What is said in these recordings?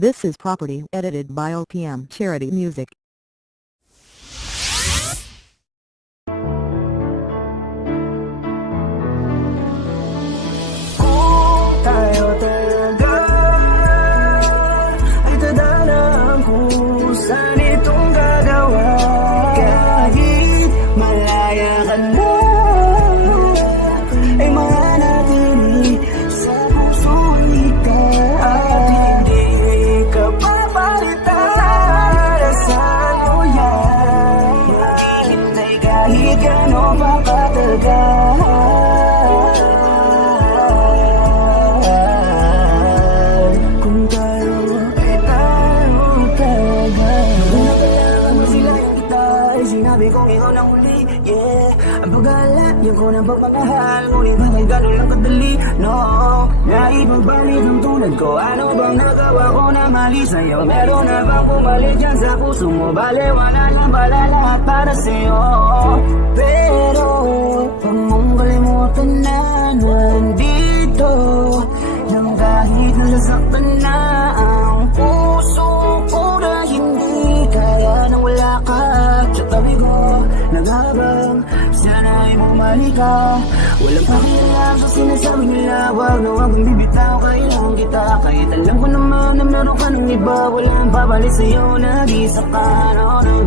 This is property edited by OPM Charity Music. Tayo talaga ay tadhana kung saan itong gagawa. Kahit malaya ka na, ay manatili sa puso ikaw. At hindi ka papalitan. Saan mo yan? Maghihintay kahit gano'n pa katagal. Yung ko ng pagmamahal, ngunit bakit gano'n lang kadali? No, naibabalik ang tulad ko. Ano bang nagawa ko na mali sa'yo? Meron na bang pumalit dyan sa puso mo? Bale, wala lang pala lahat para sa'yo. Pero, huwag mong kalimutan na nandito nang kahit nasasaktan na ang puso ko na hindi kaya nang wala ka sa tabi ko. Naghabang sana ay bumalik ka. Walang pakialam sa sinasabi nila. Wag na wag ang bibitaw, kailangan kita. Kahit alam ko naman na meron ka ng iba. Walang babalik sa'yo, nag-isa ka. No, no.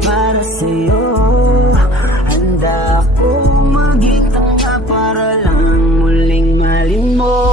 Para sa'yo handa ko maging tanga para lang muling malin mo.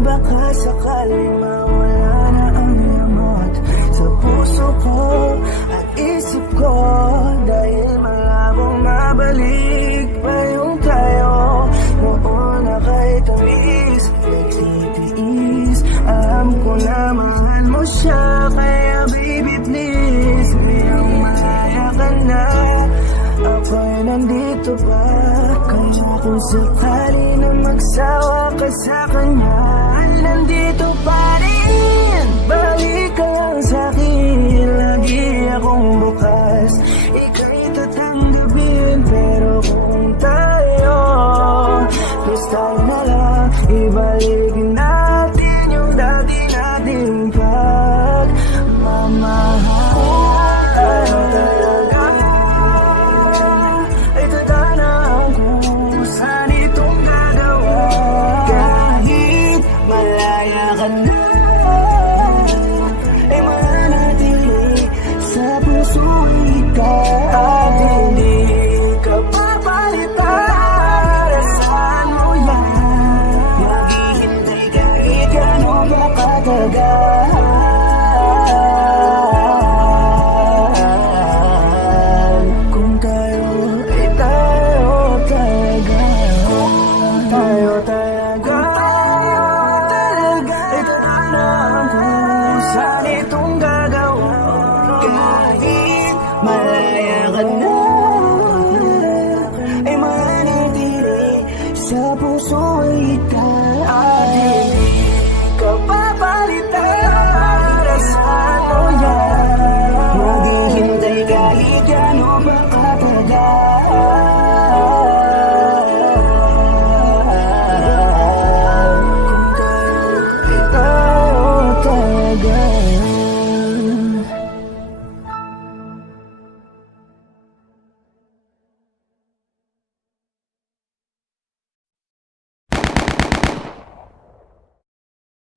Baka sakaling mawala na ang lamot sa puso ko at isip ko. Dahil malabong mabalik pa yung tayo noon na kahit tamis nagsitiis. Alam ko na mahal mo siya, kaya baby please, biyang malaya ka na. Ako'y nandito pa, kaya kung sakali na magsawa ka sa kanya, nandito pa rin. Balik ka lang sa'kin, lagi akong bukas. Ika'y tatanggapin, pero kung tayo please tayo na lang, ibalik natin yung dati nating pagmamahal. Kung tayo ay tayo talaga, tayo talaga, ito na kung saan itong gagawa. Kahit malaya ka na, ay manatili sa puso ikaw. At hindi ka papalitan. Saan mo yan? Maghihintay kahit gano'n pa katagal. Kung tayo talaga.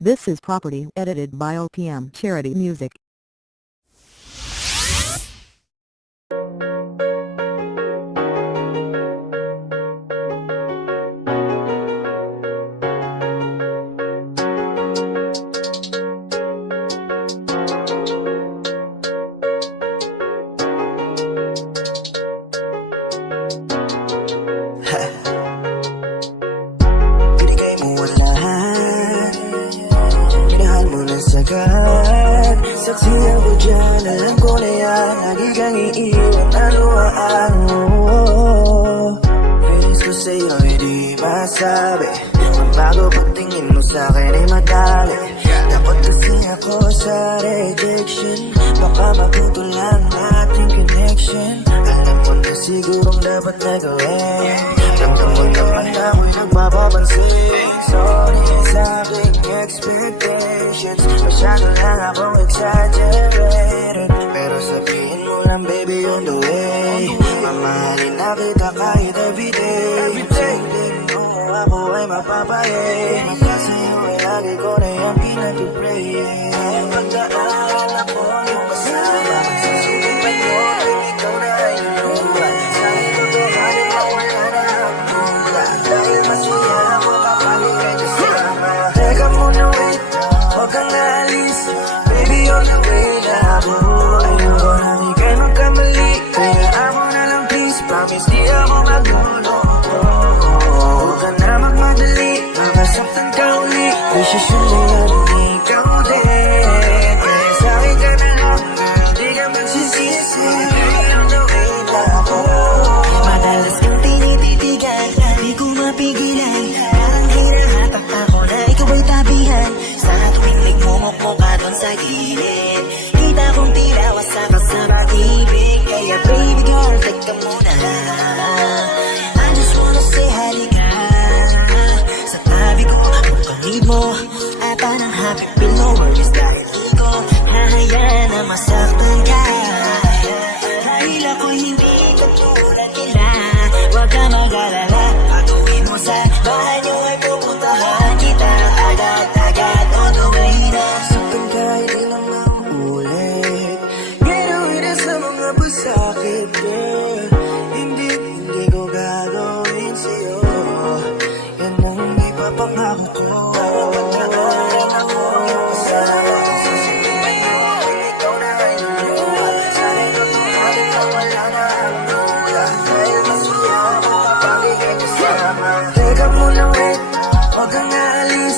This is property edited by OPM Charity Music. Saksi ako dyan, alam ko na yan. Lagi kang iiwan, ano ang feelings ko sa'yo, hindi masabi. Ang bago patingin mo sa'kin ay madali. Dapat kasi ako sa rejection. Baka matuto lang ating connection. Alam ko na sigurong dapat na gawin. Ramdam mo naman ako'y nagpapapansin. Sorry sa aking expectations. Masyado lang akong exaggerated. Pero sabihin mo lang baby on the way. Mamahalin na kita kahit everyday. Sabihin mo ako ay mapapayay. Sa'yo ay lagi ko na yung pinag-pray. Pagdaan ako yung kasama. Magsasulipan mo ay ikaw na ay lupa. Sa'yo totohanin na wala na ang tula. Dahil masaya ako kapag ikay kasama. Teka muna wait, huwag kang naalis. Baby on the way na ako. Ayun ko na ikay magkamali. Kaya ako na lang please, promise di ako magulo. Huwag ka na magmadali, makasaktan ka uli. Desisyon na yan, ikaw din. Kaya sa'kin ka na lang, di ka magsisisi. Baby on the way na ako. Madalas kang tinititigan, di ko mapigilan. Parang hinahatak ako na ikaw ay tabihan. Sa tuwing nagmumukmo ka dun sa gilid, kita kong tila wasak ka sa pag-ibig. Kaya baby girl, teka muna, I just wanna say halika sa tabi ko, pagkamig mo at anong happy feel, no worries. Dahil di ko nahayaan na masaktan ka. Dahil ako'y hindi katulad nila. Huwag ka mag-alala, patuloy mo sa bahay niyo ay pupuntahan kita agad-agad on the way na. Saktan ka, hindi naman ulit. Ginawi na sa mga pasakit, girl. Hindi ko gagawin sa'yo. Yan ang ipapangako ko. Pagkakaalam ako yung kasama. Susulipan mo, ikaw na ay lupa. Sana'y totohanin na wala na ang tula. Dahil masaya ako kapag ikay kasama. Teka muna wait, huwag kang naalis.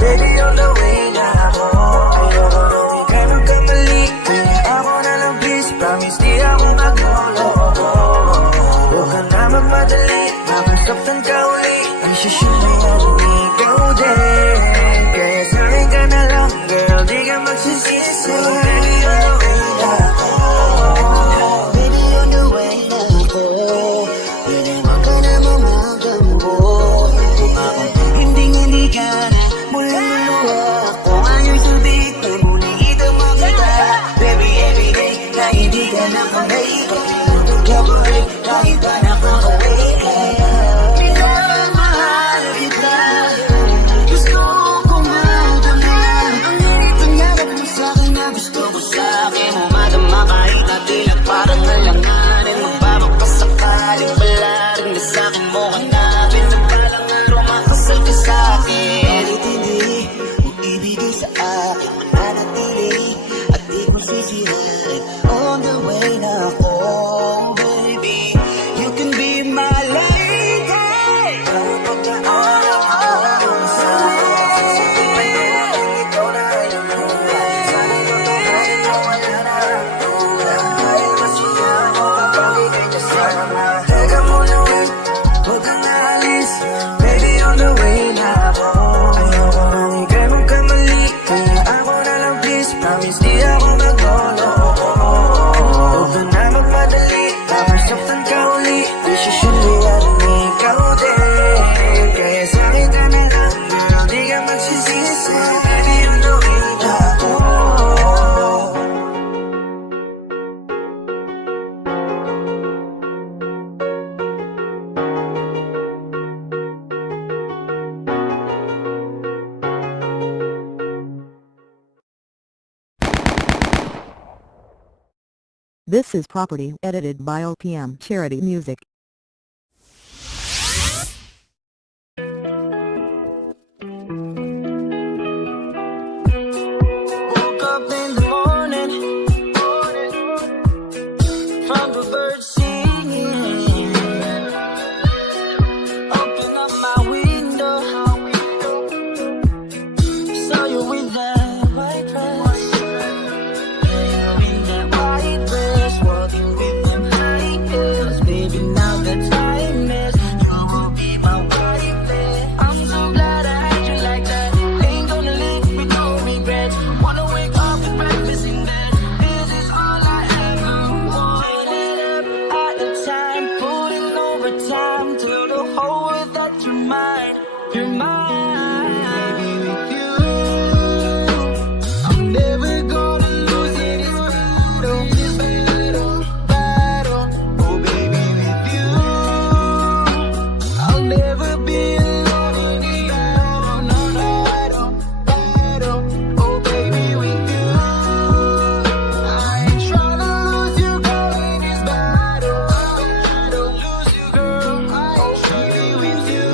Baby on the way na ako. Ayoko nung ikay magkamali. Kaya ako na lang please, promise di ako magulo. Huwag ka na magmadali, makasaktan ka uli. Desisyon na yan, ikaw din. Kaya sa'kin ka na lang, girl, di ka magsisisi. Baby on the way na ako. Baby on the way na ako. Pinaman ka na mamagam ko. Kung ako hindi ka na mula luluwa. Kung anong sabit na muli ito makita. Baby everyday na hindi ka nakamay. Pag tinutog ka pa rin kahit ba nakakaway ka. Minamahal kita. Gusto ko madama. Ang init ang nagap mo sa'kin na gusto ko sa'kin mo madama. Kahit na tila parang alanganin. Magbabagpasakaling balaring na sa'kin mo hanapin. Na parang alo makasal ka sa'kin. Kahit hindi mo ibigay sa akin, mananatili at di mo sisirain. On the way na ako, baby. You can be my lady. Ang pagkaalam ako sa'yo. Susulipan mo, ikaw na ay lupa. Sana'y totohanin na wala na ang tula. Dahil masaya ako kapag ikay kasama. Teka muna wait, huwag kang naalis. Baby on the way na ako. Ayoko nang ikay magkamali. Kaya ako na lang please, promise di ako magulo. Huwag ka na magmadali, makasaktan ka uli. Desisyon mo yan, ikaw din. Kaya sa'kin ka na lang, girl, di ka magsisisi. Baby on the way na ako. This is Property edited by OPM Charity Music. Woke up in the morning, found the birds singing. Open up my window, saw you with that white dress. baby, now the time is. You will be my wife. I'm so glad I had you like that. Ain't gonna live with no regrets. Wanna wake up with breakfast in bed. This is all I ever want. At the time, putting overtime till the whole world that you're mine. You're mine. Baby, with you, I'm never gonna lose it. It's battle, this battle, battle. Oh, baby, with you, I'll never be alone in this battle. No, no, battle, battle. Oh, baby, with you, I ain't tryna lose you, girl, in this battle. Battle, lose you, girl. I ain't tryna with you.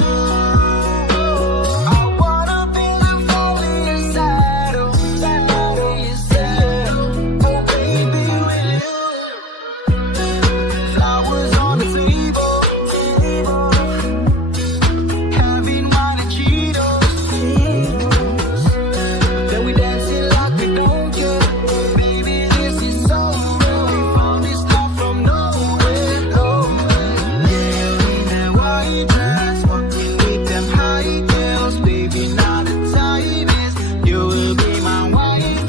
I wanna be the fool in your saddle, saddle, your saddle. Oh, baby, with you. Flowers on the table, table. Having wine and Cheetos. Then we dancing like we don't care. Baby, this is so real. We found this love from nowhere, nowhere. Yeah, in that white dress, walking with them high heels. Baby, now the time is. You will be my wife.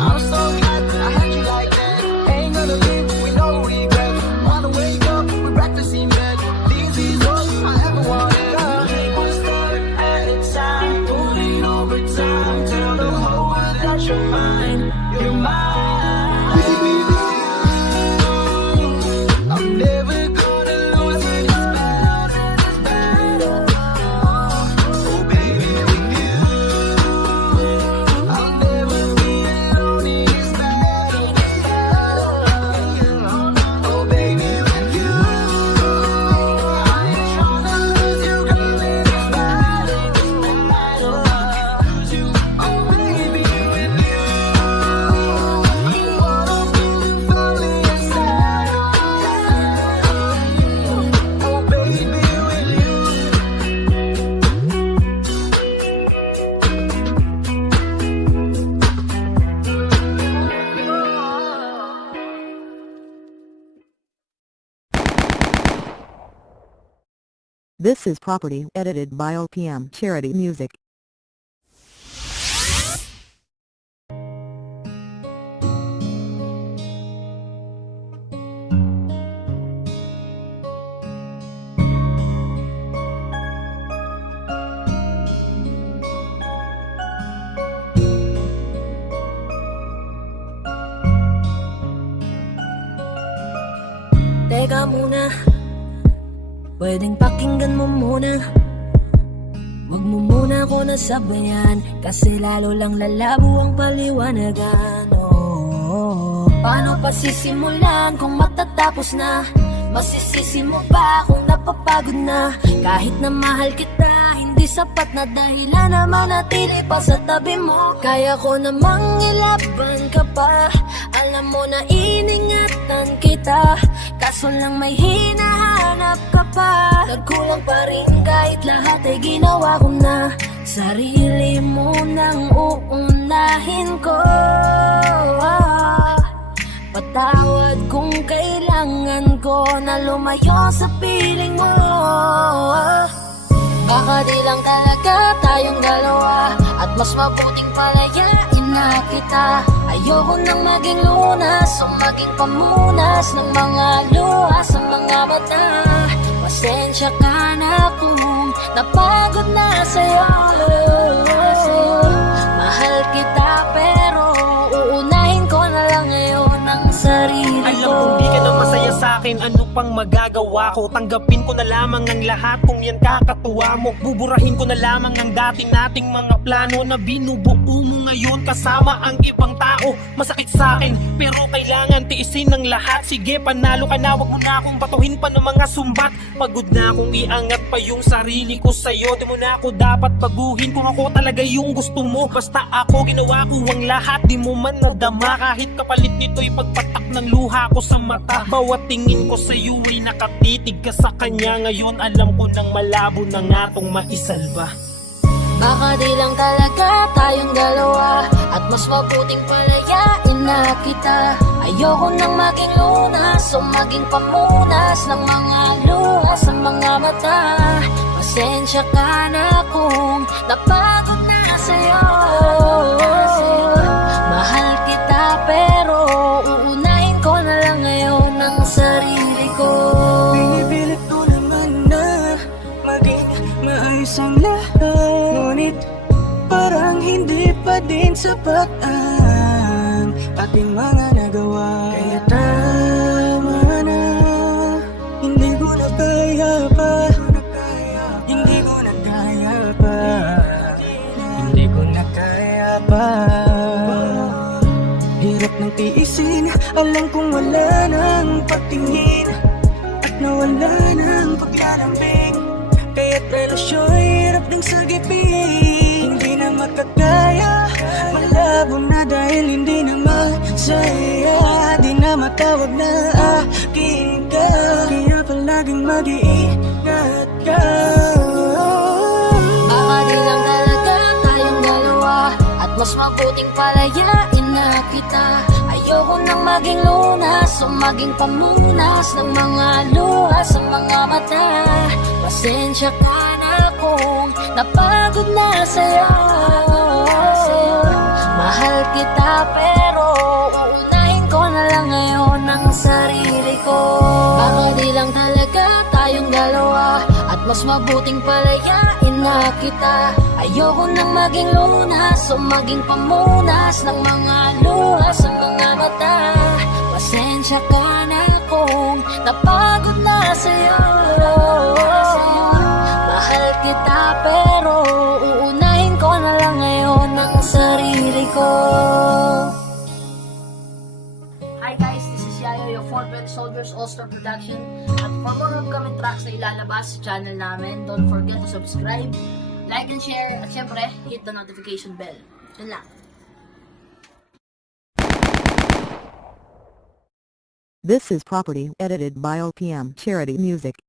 I'm so glad that I had you like that. Ain't gonna live with no regrets. Wanna wake up with breakfast in bed. This is all I ever wanted. Take one step at a time, putting overtime. Tell the whole world that you're mine. You're mine. Baby, with you, I'm never gonna lose it. It's better, it's better. Oh, baby, with you, I'll never be alone in this battle, this battle. Oh, baby, with you, I ain't tryna lose you, girl, in this battle, this battle. Lose you, oh, baby, with you, I wanna be the fool in your saddle, saddle. Oh, baby, with you. This is Property edited by OPM Charity Music. Teka muna, pwedeng pakinggan mo muna. Huwag mo muna ako nasabayan, kasi lalo lang lalabo ang paliwanagan. Oh, paano pa sisimulan kung matatapos na? Masisisi mo ba kung napapagod na? Kahit na mahal kita, hindi sapat na dahilan na manatili pa sa tabi mo. Kaya ko namang ilaban ka pa, alam mo na iningatan kita, kaso lang may hinahanap ka pa. Nagkulang pa rin kahit lahat ay ginawa ko na. Sarili mo nang uunahin ko. Patawad kung kailangan ko na lumayo sa piling mo. Baka di lang talaga tayong dalawa, at mas mabuting palayain na kita. Ayoko nang maging lunas o maging pamunas ng mga luha sa mga mata. Pasensya ka na kung napagod na sa'yo. Mahal kita pero uunahin ko na lang ngayon ang sarili ko. Alam kong di ka na masaya sa'kin, ano pang magagawa ko? Tanggapin ko na lamang ang lahat kung yan kakatuwa mo. Buburahin ko na lamang ang dating nating mga plano na binubuo mo ngayon kasama ang ibang tao. Masakit sa'kin pero kailangan tiisin ng lahat. Sige, panalo ka na, wag mo na akong batuhin pa ng mga sumbat. Pagod na akong iangat pa yung sarili ko sa'yo. Di mo na ako dapat baguhin kung ako talaga yung gusto mo. Basta ako ginawa ko ang lahat, di mo man nadama. Kahit kapalit nito'y pagpatak ng luha ko sa mata. Bawat tingin ko sa'yo ay nakatitig ka sa kanya. Ngayon alam ko nang malabo na nga tong maisalba. Baka di lang talaga tayong dalawa, at mas mabuting palayain na kita. Ayoko nang maging lunas o maging pamunas ng mga luha sa mga mata. Pasensya ka na kung napagod na sa'yo. Mahal kita pero uunahin ko na lang ngayon ang sarili ko. Pinipilit ko naman na maging maayos ang lahat, ngunit parang hindi pa din sapat ang ating mga nagawa. Kaya tama na, hindi ko na kaya pa, hindi ko na kaya pa, hindi ko na kaya pa. Hirap ng tiisin, alam kong wala nang pagtingin at nawala ng paglalambing. Kaya't relasyon hirap ding sagipin, hindi na makakaya, malabo na dahil hindi na masaya. Di na matawag na aking ka, kaya palaging mag-iingat ka. Baka di lang talaga tayong dalawa, at mas mabuting palayain na kita. Ayoko nang maging lunas o maging pamunas ng mga luha sa mga mata. Pasensya ka na kung napagod na sa'yo. Mahal kita pero uunahin ko na lang ngayon ang sarili ko. Baka di lang talaga tayong dalawa, at mas mabuting palayain na kita. Ayoko nang maging lunas o maging pamunas ng mga luha sa mga mata. Pasensya ka na kung napagod na sa'yo. Mahal kita pero uunahin ko na lang ngayon ang sarili ko. Hi guys, this is Yayo, your 420 Soldiers All-Star Production. At for more upcoming tracks na ilalabas sa channel namin, don't forget to subscribe, like and share, at syempre, hit the notification bell. Yun lang. This is Property edited by OPM Charity Music.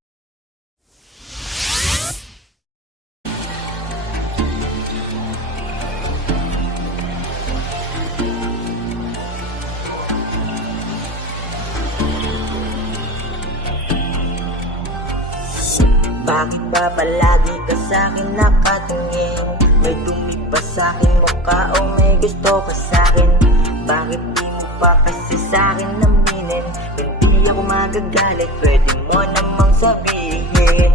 Bakit ba palagi ka sa'kin nakatingin? May dumi ba sa'kin mukha o may gusto ka sa'kin? Bakit di mo pa kasi sa'kin aminin? Hindi ako magagalit, pwede mo namang sabihin.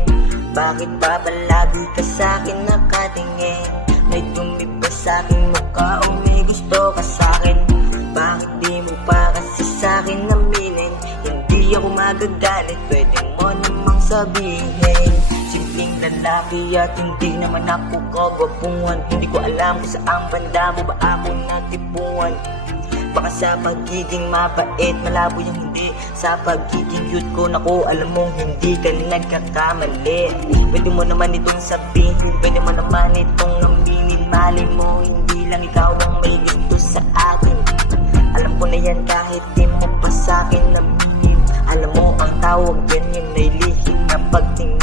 Bakit ba palagi ka sa'kin nakatingin? May dumi ba sa'kin mukha o may gusto ka sa'kin? Bakit di mo pa kasi sa'kin aminin? Hindi ako magagalit, pwede mo namang sabihin. Simpleng lalaki at hindi naman ako kagwapuhan. Hindi ko alam kung saan banda mo ba ako natipuan. Baka sa pagiging mabait, malabo yung hindi. Sa pagiging cute ko, naku, alam mong hindi ka nagkakamali. Pwede mo naman itong sabihin, pwede mo naman itong aminin. Mali mo, hindi lang ikaw ang may gusto sa akin. Alam ko na yan kahit di mo pa sa'kin aminin. Alam mo ang tawag ganyan ay lihim na pagtingin.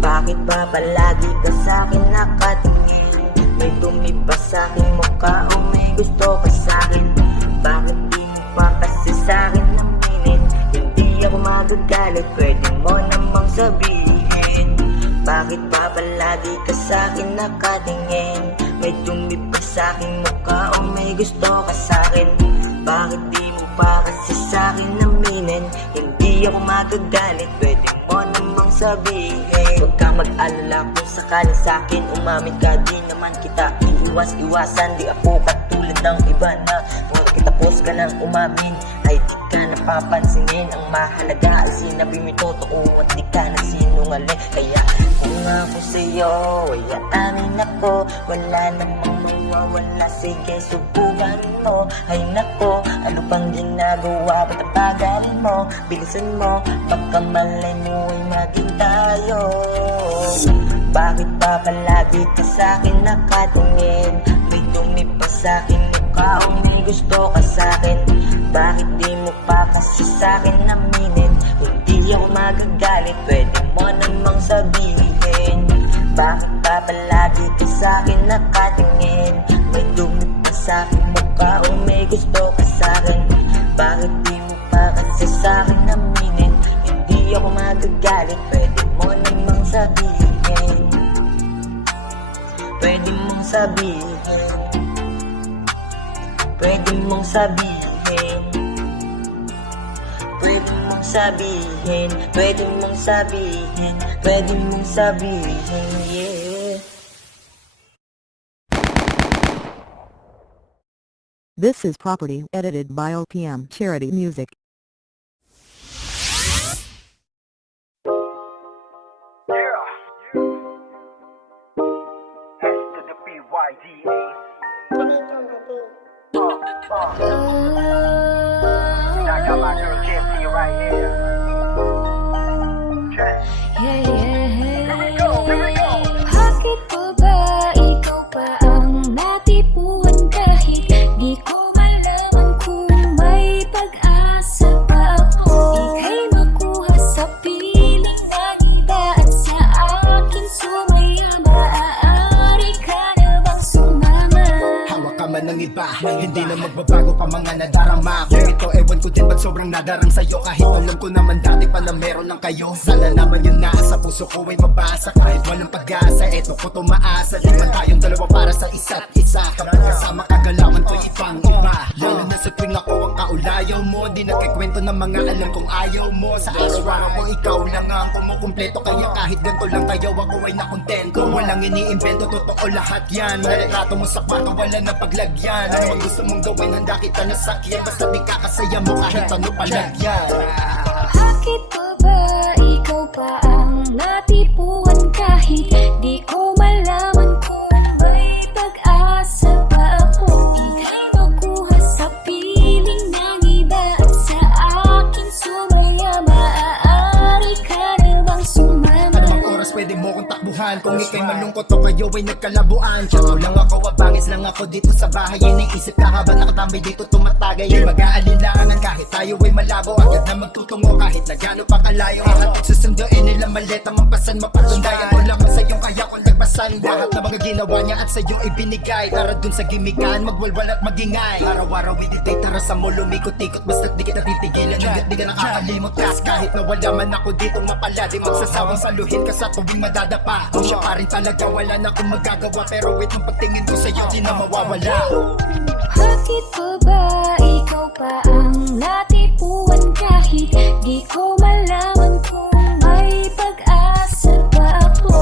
Bakit ba palagi ka sa'kin nakatingin? May dumi ba sa'kin mukha o may gusto ka sa'kin? Bakit di mo pa kasi sa'kin aminin? Hindi ako magagalit, pwede mo namang sabihin. Bakit ba palagi ka sa'kin nakatingin? May dumi ba sa'kin mukha o may gusto ka sa'kin? Bakit di mo pa kasi sa'kin aminin? Hindi ako magagalit, pwede mo namang sabihin. Huwag ka mag-alala kung sakali sa'kin umamin ka, di naman kita iiwas-iwasan. Di ako katulad ng iba na pagkatapos ka nang umamin ay di ka napapansinin. Ang mahalaga ay sinabi mo totoo at di ka nagsinungaling. Kaya kung ako sa'yo ay aanin ako, wala namang mawawala, sige subukan mo. Ay nako, ano pang ginagawa, ba't ang tagalin mo? Bilisan mo, baka malay mo ay maging tayo. Bakit ba palagi ka sa'kin nakatingin? May dumi pa sa'kin mukha o may gusto ka sa'kin? Bakit di mo pa kasi sa'kin aminin? Hindi ako magagalit, pwede mo namang sabihin. Bakit ba palagi ka sa'kin nakatingin? May dumi pa sa'kin mukha o may gusto ka sa'kin? kasi sa'kin aminin. Hindi ako magagalit, pwede mo namang sabihin. Pwede mong sabihin. Pwede mong sabihin. Pwede mong sabihin. Pwede mong sabihin. Pwede mong sabihin, yeah. This is Property edited by OPM Charity Music. I got my girl Jessie right here. Yeah, yeah. Here we go, here we go. Bakit pa ba ikaw pa ang natipuan kahit di ko malaman kung may pag-asa pa ako? Ika'y makuha sa piling na iba at sa akin sumaya. Maaari ka na bang sumama? Hawak ka man ng iba, hindi na magbabago pa mga nadarama. Kung ito ewan ko din ba't sobrang nadarang sa'yo. Kahit alam ko naman dati pa na meron lang kayo. Sana naman yun na sa puso ko ay mabasa. Kahit walang pag-asa, eto ko tumaasa. Di man tayong dalawa para sa isa't isa. Kapag kasama kagalawan ko'y ibang iba. Lalo na sa tuwing ako ang kaulayaw mo. Di nagkikwento ng mga alam kong ayaw mo. Sa araw-araw mo ikaw lang ang kumukumpleto. Kaya kahit ganito lang tayo ako ay nakontento. Walang iniimbento, totoo lahat yan. Nalalato mo sa kwarto, wala na paglagyan. Ano ang gusto mong gawin, handa kita nasakyan. Basta di kakasaya mo kahit ano palagyan. Bakit pa ba ikaw pa ang natipuan kahit di ko malaman kung may pag-asa pa ako? Ika'y makuha sa piling ng iba at sa akin sumaya. Maaari ka na bang sumama? Anong oras pwede mo kong takbuhan? Kung ika'y malungkot o kayo ay nagkalabuan. Tiyato lang ako, abangis lang ako dito sa bahay. Iniisip ka habang nakatambay dito tumatagay. Ay mag-aalinlangan kahit tayo ay malabo. Agad na magtutungo kahit na gano'n pa kalayo. Hahatid susunduin nila maleta, mampasan, mapagsundayan. Wala man sa'yo kaya ko nagpasan. Lahat na mga ginawa niya at sa'yo ibinigay. Para dun sa gimikan, magwalwal at magingay. Araw-araw winitay, tara sa mo lumikot-ikot. Basta't di kita titigilan, hanggat di ka nakakalimot. Kas kahit na wala man ako ditong mapala, di magsasawang saluhin ka sa tuwing madadapa. Kung siya pa rin talaga, wala na akong magagawa. Pero wait, ang pagtingin ko sa'yo, di na mawawala. Bakit pa ba ikaw pa ang natipuan kahit di ko malaman kung may pag-asa pa ako?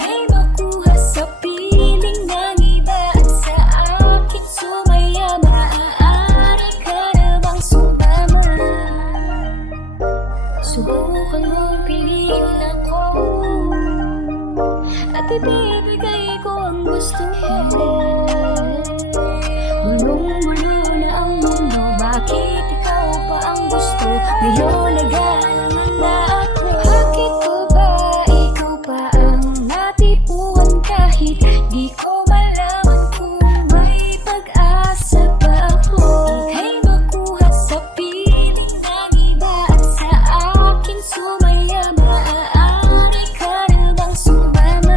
Ika'y makuha sa piling ng iba at sa akin sumaya. Maaari ka na bang sumama? Subukan mong piliin ako at ibibigay ko ang gusto mo. Bulong-bulo na ang mundo, bakit ikaw pa ang gusto? Ngayon nag-aalangan na ako. Bakit pa ba ikaw pa ang natipuan kahit di ko malaman kung may pag-asa pa ako? Ika'y makuha sa piling ng iba at sa akin sumaya. Maaari ka na bang sumama?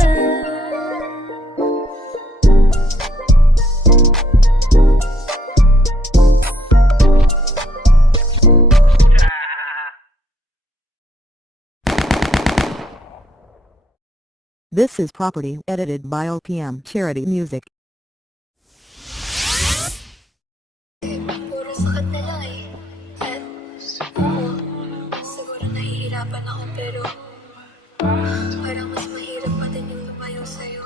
This is Property edited by OPM Charity Music. Puro sakit na lang eh. At, oo, siguro nahihirapan ako pero parang mas mahirap pa din yung lumayo sa'yo.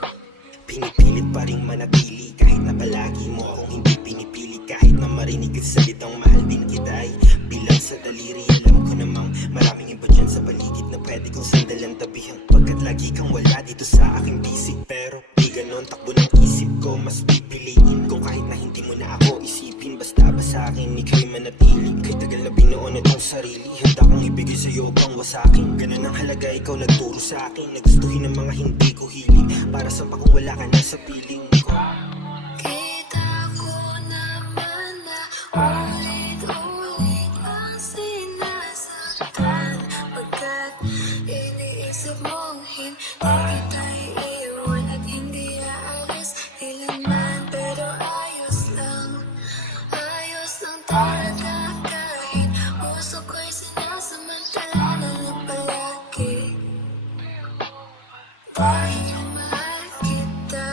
Pinipilit pa rin manatili kahit na palagi mo akong hindi pinipili. Kahit na marinig at salitang mahal din kita ay bilang sa daliri. Alam ko namang maraming iba dyan sa paligid na pwede kong sandalan tabihan. Pagkat lagi kang wala dito sa aking bisig. Pero di ganon takbo ng isip ko, mas pipiliin ko kahit na hindi mo na ako isipin. Basta ba sa akin ikaw'y manatili. Kay tagal na binuon itong sarili, handa kong ibigay sa'yo bang wasakin. Ganon ang halaga, ikaw nagturo sa akin. Nagustuhin ang mga hindi ko hiling. Para sa kung wala ka na sa piling ko. Kita ko naman na ulit-ulit ang sinasaktan. Pagkat iniisip mong hindi kita iiwan at hindi aalis kailanman. Pero ayos lang talaga kahit puso ko'y Bakit mahal kita?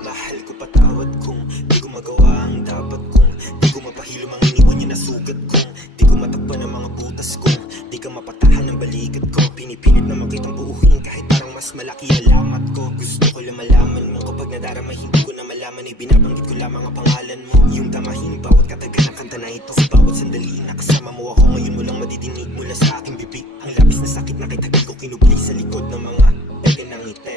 Mahal ko patawad kung di ko magawa ang dapat kong di ko mapahilom ang iniwan niya na sugat kong di ko matakpan ang mga butas kong di ka mapatahan ng balikat ko. Pinipilit na makitang buuhin kahit parang mas malaki ang lamat ko. Gusto ko lang malaman mo kapag nadarama hindi ko na malaman ay binabanggit ko lamang ang pangalan mo. Yung damahin bawat katagal ng kanta na ito sa bawat sandali na kasama mo ako. Ngayon mo lang madidinig mula sa aking bibig ang labis na sakit na kitagal ko kinubli sa likod ng mga ege ng ngiti.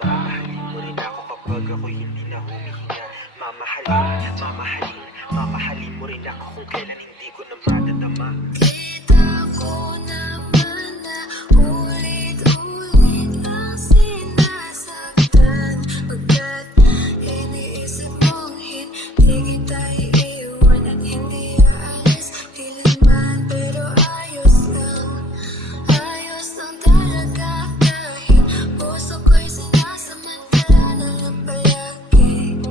Mamahalin mo rin ako kapag ako'y hindi na humihinga. Mamahalin mo rin ako kung kailan hindi ko na madadama. Kita ko naman na ulit-ulit lang sinasaktan. Pagkat iniisip mong hindi kita iiwan at hindi aalis kailanman. Pero ayos lang talaga kahit puso ko'y sinasamantala na lang palagi.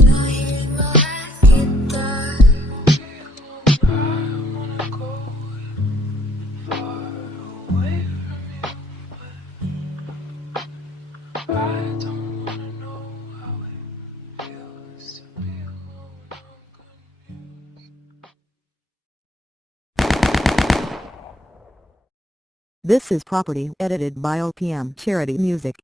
Dahil mahal kita. This is Property edited by OPM Charity Music.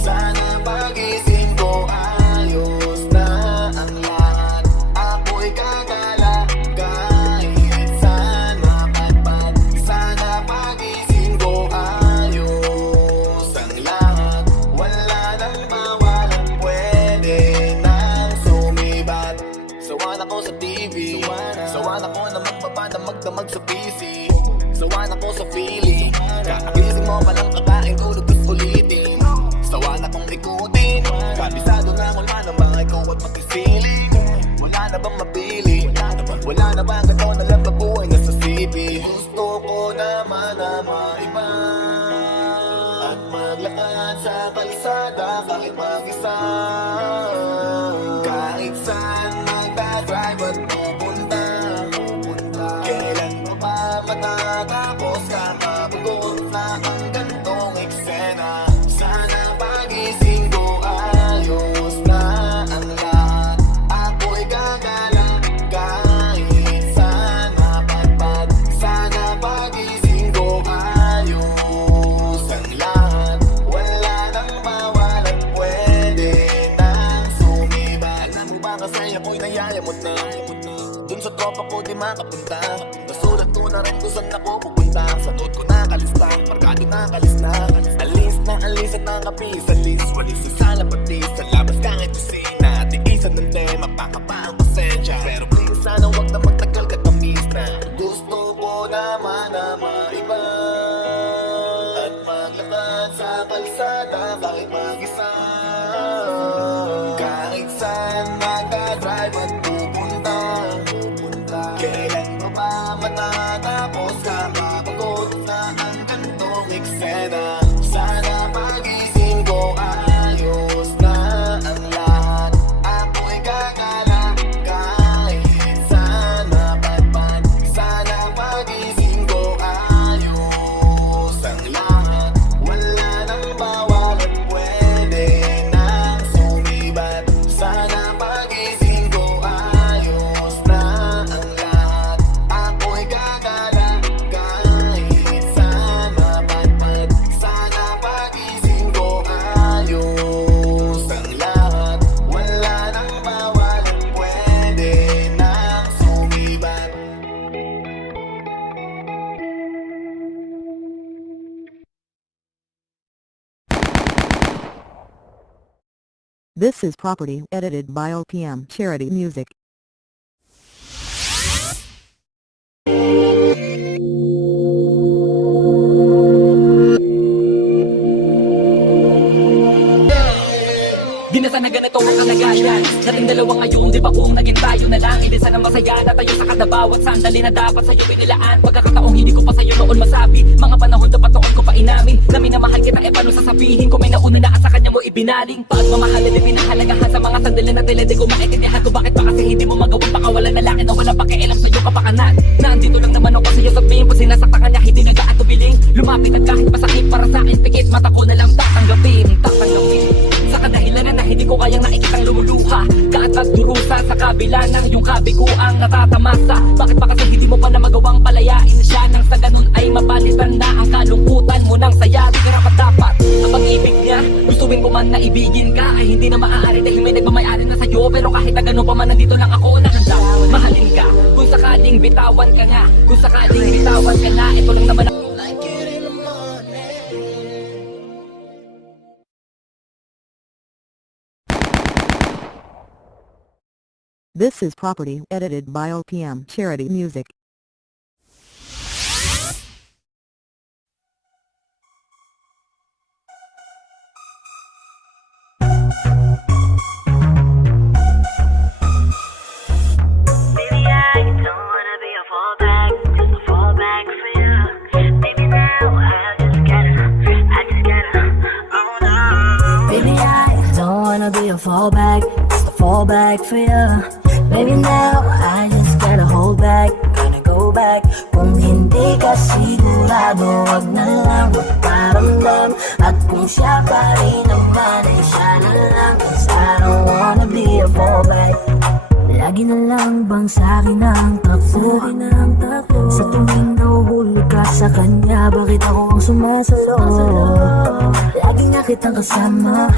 Sana pagising ko ayos na ang lahat. Ako'y gagala kahit saan mapadpad. Sana pagising ko ayos ang lahat. Wala nang mawalan, pwede nang sumibat. Sawan ako sa TV, sawan ako na magdamag sa PC. Sawan ako sa feeling, kakagising mo palang kakain tulog at ulitin. Sawan akong ikutin, kabisado na wala na mga ikaw at magkisiling. Wala na bang mapili, wala na bang gano'n na lang mabuhay na sa city. Gusto ko naman na maiba at maglakad sa kalsada kahit mag-isa. Kahit saan magdadrive at pupunta. Kailan mo ba matatapos kakabagot na ang gantong eksena? Sana pagising ko ayos na ang lahat. Ako'y gagala kahit saan mapadpad. Sana pagising ko ayos ang lahat. Wala nang mawalan, pwede nang sumibat. Alam mo ba kasi ako'y nayayamot na dun sa tropa ko di makapunta. Nasulat ko na rin kung saan ako pupunta. Sa note ko nakalista, markado nakalista. Alis at nakapis, alis, walis sa salapatis. Sa labas kahit kusina, tiisan ng tema, pakapa ang pasensya. Pero please sana wag na magtagal ka tamis na. Gusto ko naman na maiba at maglakad sa kalsada kahit mag-isa. Kahit saan magdadrive at pupunta. Kailan mo ba matatapos kakabagot na ang gantong eksena? Sana pagising ko ayos na ang lahat. Ako'y gagala kahit saan mapadpad. Sana pagising ko ayos ang lahat. Wala nang bawal at pwede nang sumibat. Sana pagising ko ayos na ang lahat. Ako'y gagala kahit saan mapadpad. Sana pagising ko ayos ang lahat. Wala nang bawal at pwede nang sumibat. This is Property edited by OPM Charity Music. Di na na ganito ang kalagayan. Dating dalawa ngayon, di ba kung naging tayo na lang? Hindi sana masaya na tayo sa kada bawat sandali na dapat sa'yo inilaan. Pagkakataong hindi ko pa sa'yo noon masabi, mga panahon dapat noon ko pa inamin na minamahal kita, paano sasabihin ko may nauna na ka sa kanya mo ibinaling. Pagmamahalin ay pinahalagahan sa mga sandali na tila di ko maintindihan ko bakit pa kasi hindi mo magawa. Baka wala lalaki na walang pakialam sa'yo kapakanan. Nandito lang naman ako sa'yo sabihin, pag sinasaktan kanya hindi nagaan tubiling. Lumapit at kahit masakit para sa akin, pikit mata ko na lang tatanggapin. Sa kadahilanan na hindi ko kayang nakikitang lumuluha, kaat nagdurusa sa kabila ng yung kabi ko ang natatamasa. Bakit pa kasi hindi mo pa na magawang palayain siya nang sa ganun ay mapalitan na ang kalungkutan mo ng saya. Di karapat dapat ang pag-ibig niya, gustuin mo man na ibigin ka ay hindi na maaari dahil may nagmamayari na sa'yo. Pero kahit na ganun pa man nandito lang ako na handa mahalin ka. Kung sakaling bitawan ka nga, kung sakaling bitawan ka na, ito lang naman ang This is property edited by OPM Charity Music. Baby, I don't wanna be a fallback, just a fallback for you. Baby, now I just gotta, oh no. Baby, I don't wanna be a fallback, just a fallback for you. Baby, now I just gotta hold back, gonna go back. Kung hindi ka sigurado, wag na lang magparamdam. At kung siya pa rin naman, ay siya na lang. 'Cause I don't wanna be a fallback. Lagi na lang bang sa'kin ang takbo? Sa tuwing nahuhuli ka sa kanya, bakit ako ang sumasalo? Lagi nga kitang kasama,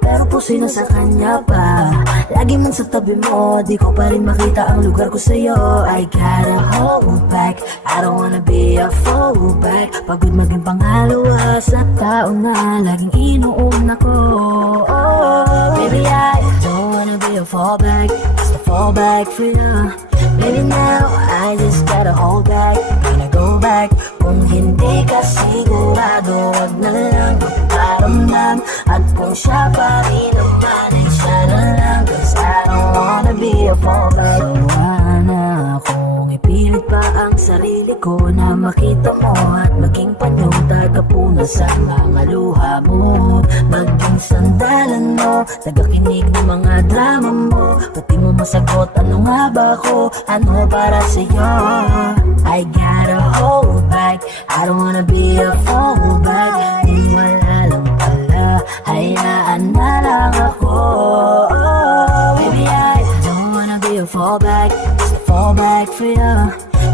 pero puso'y nasa kanya pa. Lagi man sa tabi mo, di ko pa rin makita ang lugar ko sa'yo. I gotta hold back, I don't wanna be a fallback. Pagod maging pangalawa sa tao na laging inuuna ko. Baby, I don't wanna be a fallback, just a fallback for you. Baby, now I just gotta hold back, gonna go back. Kung hindi ka sigurado, wag na lang magparamdam. At kung siya pa rin naman, ay siya na lang. 'Cause I don't wanna be a fallback. Gawa na akong ipilit pa ang sarili ko na makita mo at maging panyong tagapunan sa mga luha mo. Maging sandalan mo, tagakinig ng mga drama mo. Pati mo masagot ano nga ba ako, ano para sa'yo. I gotta hold back, I don't wanna be a fallback. Kung wala lang pala, hayaan na lang ako. Baby, I don't wanna be a fallback, just a fallback for you.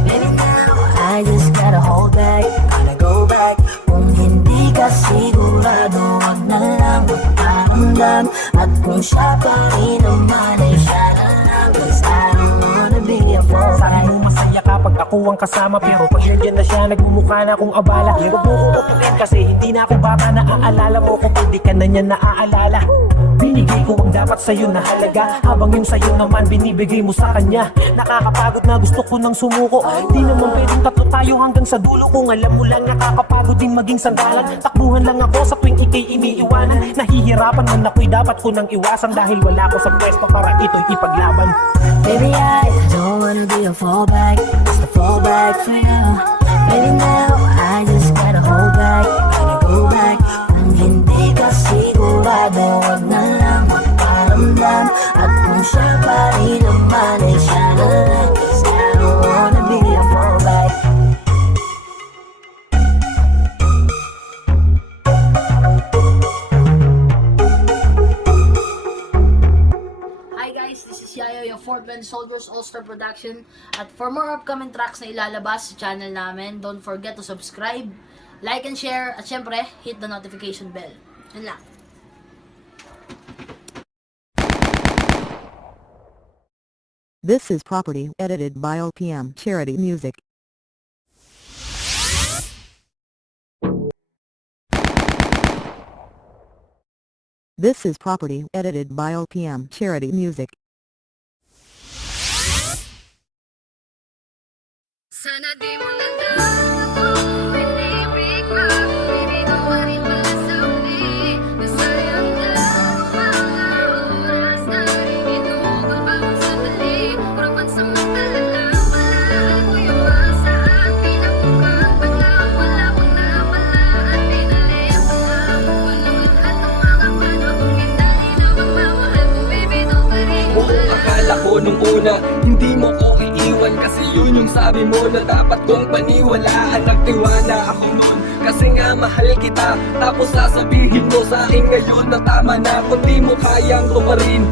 Baby, now I just gotta hold back, gotta go back. Kung hindi ka sigurado, wag na lang magparamdam. At kung siya pa rin naman, ay siya na lang. 'Cause I don't wanna be a fallback. Sabi mo masaya kapag ako ang kasama, pero pag nandiyan na siya, nagmumukha na akong abala. Huwag mo ko tutukin kasi hindi na ako bata. Naaalala mo kung pag di ka na niya naaalala. Binigay ko ang dapat sa'yo na halaga, habang yung sa'yo naman binibigay mo sa kanya. Nakakapagod na gusto ko nang sumuko. Di naman pwedeng tatlo tayo hanggang sa dulo. Kung alam mo lang nakakapagod din maging sandalan. Takbuhan lang ako sa tuwing ikay iniiwanan. Nahihirapan man ako'y dapat ko nang iwasan, dahil wala ko sa pwesto para ito'y ipaglaban. Baby, I don't wanna be a fallback, just a fallback for you. Baby, now I just gotta hold back, gotta go back. Kung hindi ka sigurado, wag na lang magparamdam. At kung siya pa rin naman, ay siya na lang. 'Cause I don't wanna be a fallback. Hi guys, this is Yayo, yung Fort Bend Soldiers All-Star Production. At for more upcoming tracks na ilalabas sa channel namin, don't forget to subscribe, like and share, at syempre, hit the notification bell. Yun lang. This is property edited by OPM Charity Music. This is property edited by OPM Charity Music. Sana di mo nandang pinibig mo, hindi ko pa rin masabi na sayang na mga Akala ko nung una, hindi mo ko iiwan, kasi yun yung sabi mo na dapat kong paniwalaan. Nagtiwala ako nun, kasi nga mahal kita. Tapos sasabihin mo sa akin ngayon na tama na, kung di mo kayang tumarin.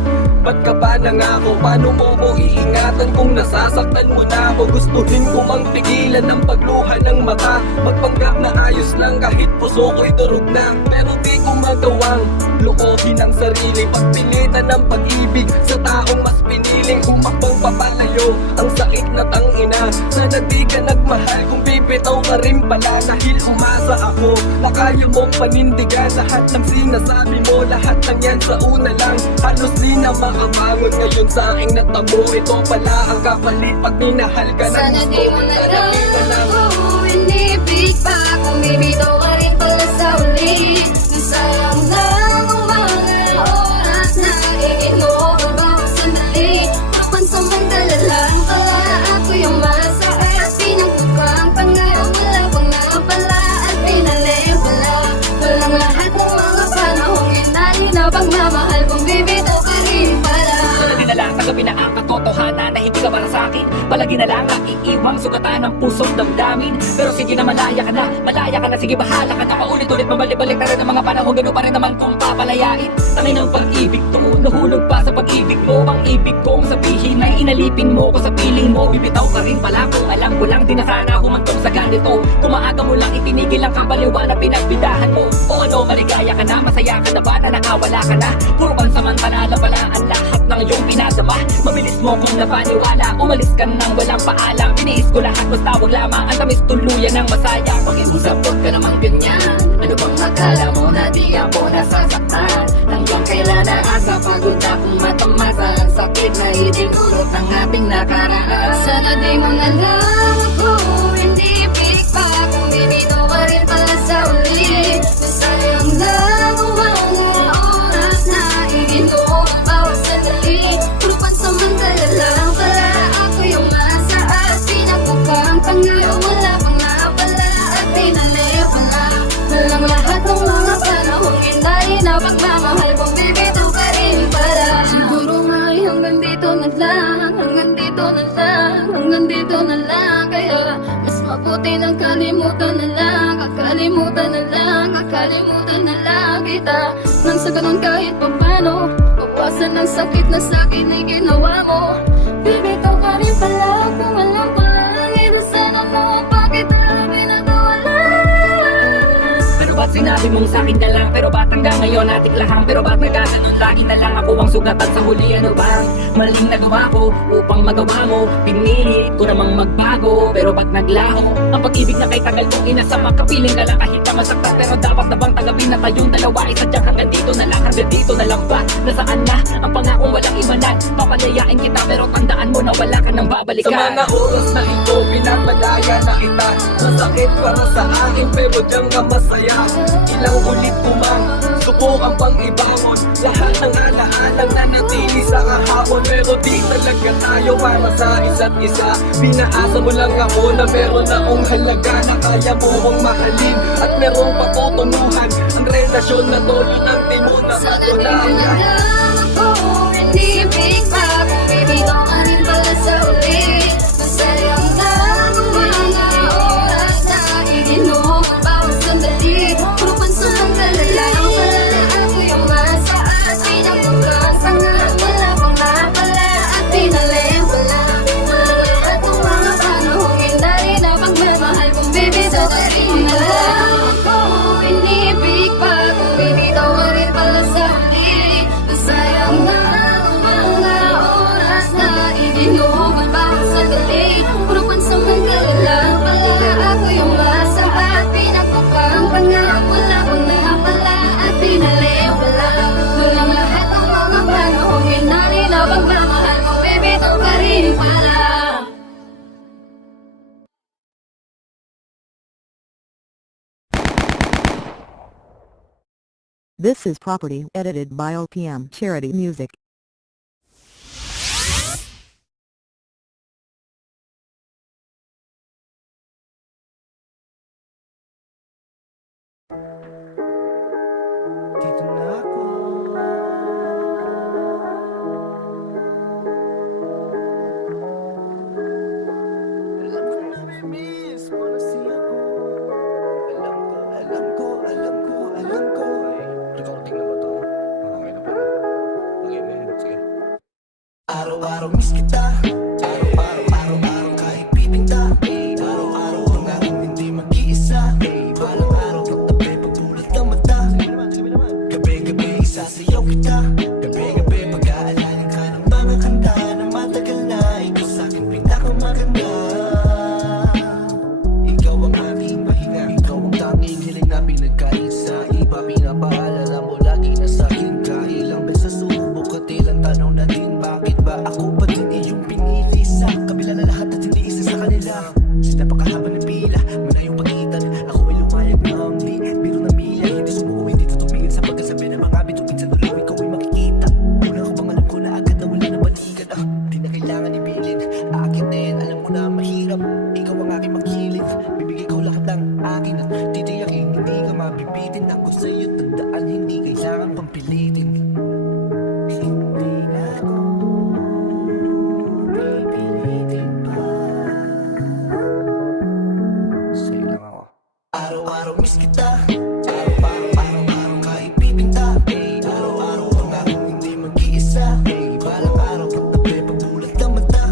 Ba't ka pa nangako? Paano mo ko iingatan kung nasasaktan mo na ako? Gustuhin ko mang pigilan ng pagluha ng mata, magpanggap na ayos lang kahit puso ko'y durog na. Pero di ko magawang lukohin ang sarili, pagpilitan ng pag-ibig sa taong mas piniling umakbang papalayo. Ang sakit na tangina, sana di ka nagmahal kung bibitaw ka rin pala. Dahil umasa ako na kaya mong panindigan lahat ng sinasabi mo. Lahat ng yan sa una lang, halos di na makabangon. Ngayon sa aking natamo, ito pala ang kapalit pag minahal ka na. Sana di mo na lang lang ako inibig pa, kung bibitaw ka rin pala sa uli. Nasayang lang ang mga oras na ignore ang bawat sandali. Papansamantala lang pala ako yung masaas, pinagtukang pangayo, wala pang napala at pinalay wala. Walang lahat ng mga panahong inali na pagmamahal, kung bibitaw ka rin pala. Palagi na lang tanggapin na ang katotohanan na hindi ka para sa akin. Palagi na lang ang iiwang sugatan ng pusong damdamin. Pero sige na, malaya ka na, sige bahala ka na. Paulit-ulit mabalik-balik na rin ang mga panahon, gano'n pa rin naman kung papalayain. Tangin ng pag-ibig to, nahulog pa sa pag-ibig mo. Ang ibig kong sabihin ay inalipin mo ko sa piling mo. Bibitaw ka rin pala kung alam ko lang, di na sana humantong sa ganito. Kung maaga mo lang itinigil ang kabaliwan na pinagbidahan mo. O ano, maligaya ka na, masaya ka na ba na nakawala ka na? Puro pansamantala pala ang lahat ng iyong pinadama. Mabilis mo kong napaniwala, umalis ka nang walang paalam. Tiniis ko lahat, basta wag lamang ang tamis tuluyan ng masaya. Pakiusap, huwag ka namang ganyan. Ano bang akala mo na di ako nasasaktan? Hanggang kailan naasa, pagod akong matamasa. Ang sakit na idinulot ng ating nakaraan. Sana di mo na lang ako inibig pa, kung bibitaw ka rin pala sa uli. Nasayang lang ang mga oras na ignore ang bawat sandali. Puro pansamantala lang pala ako yung masaas, pinagtukang pangayo, wala pang napala at pinalay wala. Walang lahat ng mga panahong inali na pagmamahal, kung bibitaw ka rin pala. Siguro nga ay hanggang dito na lang, hanggang dito na lang, hanggang dito na lang. Kaya mas mabuti nang kalimutan na lang, kakalimutan na lang, kakalimutan na lang kita. Nang sa ganun kahit papano, bawasan ang sakit na sa'kin ay ginawa mo. Bibitaw ka rin pala kung alam ko lang, sana mo bakit pinagawa lang. Pero ba't sinabi mong sa'kin na lang? Pero ba't hanggang ngayon natiklahan? Pero ba't nagkaganon lagi na lang ako ang sugatan sa huli? Ano ba maling nagawa ko upang magawa mo? Pinilit ko namang magbago, pero ba't naglaho? Ang pag-ibig na kay tagal kong inasama, kapiling ka lang kahit ka masaktan. Pero dapat na bang tanggapin na tayong dalawa? Isadyang hanggang dito na lang, hanggang dito na lang ba? Nasaan na ang pangakong walang iwanan? Papalayain kita pero tandaan mo na wala ka nang babalikan. Sa mga oras na ito, pinapadaya na kita. Masakit para sa akin pero diyang ka masaya. Ilang ulit ko mang subukan pang ibangon lahat ng alahalang nanatili sa kahapon. Pero di talaga tayo para sa isa't isa. Pinaasa mo lang ako na meron akong halaga, na kaya mo kong mahalin at merong patutunuhan. Ang relasyon na tolo ng di mo na Sana di mo na lang ako inibig pa, kung bibitaw ka rin pala sa uli. Masayang lang ang mga oras na ignore ang bawat sandali. Puro pansamantala lang pala ako yung masaas, pinagtukang sangat, wala pang napala at pinalay wala. Walang lahat ng mga panahong inali na pagmamahal, kung bibitaw ka rin na lang ako inibig pa, kung bibitaw ka rin pala sa uli. Masayang lang ang mga oras na ignore ang bawat sandali. Puro pansamantala lang pala ako yung masaas, pinagtukang pangayo, wala pang napala at pinalay wala. Walang lahat ng mga panahong inali na pagmamahal, kung bibitaw ka rin pala. This is property edited by OPM Charity Music. Dito na ako. Araw-araw miss kita. Araw-araw kahit pipinta. Araw-araw ang aking hindi mag-iisa. Balang araw pagtabi pagbulat ng mata. Gabi-gabi isasayaw kita. Gabi-gabi pag-aalanin ka ng mga kanta na matagal na. Ikaw sa'kin pinakamaganda. Ikaw ang aking pahinga. Ikaw ang tanging hiling na pinagkaisa. Iba pinapaalala mo lagi na sa'kin ka. Ilang beses sumubok at ilang tanong na din. Bakit ba ako pa din iyong pinili sa kabila na lahat at hindi isa sa kanila? Sa napakahaba ng pila, malayong pagitan. Ako ay lumayag na ang di biro na milya. Hindi sumuko, hindi tutumingin sa pagkasabi ng mga bituin sa dulo. Ikaw ay makikita. Una ko bang alam ko na agad na wala na balikan. Di na kailangan ibilin. Akin na yan, alam mo na mahirap. Ikaw ang aking makiling. Bibigay ko lahat ng akin at titiyakin. Hindi ka mabibitin. Ako sa'yo tandaan, hindi kailangan pang pilitin. Hindi na ako pipilitin pa. Sa'yo lang ako. Araw-araw miss kita. Araw-araw kahit pipinta. Araw-araw ang aking hindi mag-iisa. Balang araw pagtabi pagbulat ng mata.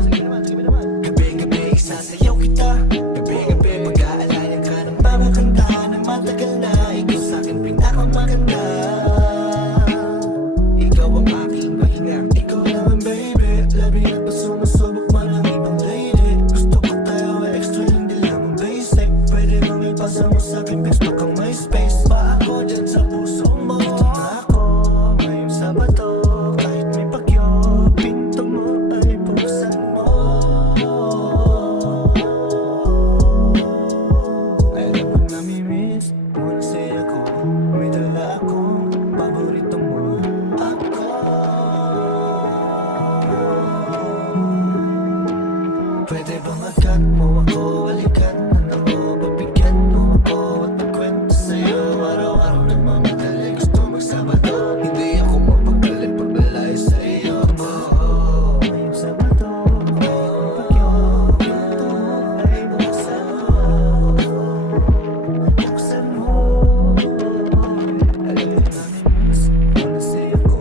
Gabi-gabi isasayaw kita. Gabi-gabi pag-aalayan ka ng mga kanta na matagal na. Ikaw sa'kin pinakamaganda. Ikaw ang aking pahinga. Ikaw naman baby. Labi at pa sumasubok man ang ibang lady. Gusto ko tayo ay extra, hindi lamang basic. Pwede bang ipasa mo sa'kin Facebook ang may space. Pa ako dyan sa puso mo. Dito na ako ngayong Sabado. Kahit may bagyo, pinto mo ay buksan mo. Alam mo namimiss mo na sa'yo ko. May dala akong paborito mo. Ako pwede ba magat mo ako? Alikat na ako. Babigyan mo ako at magkwento sa'yo. Araw-araw nagmamadali, gusto magsabado. Hindi ako mapagalit pag nalayo sa iyo. Ngayong Sabado, ngayong bagyo, pinto ay buksan mo. Buksan mo. Alam mo namimiss mo na sa'yo ko.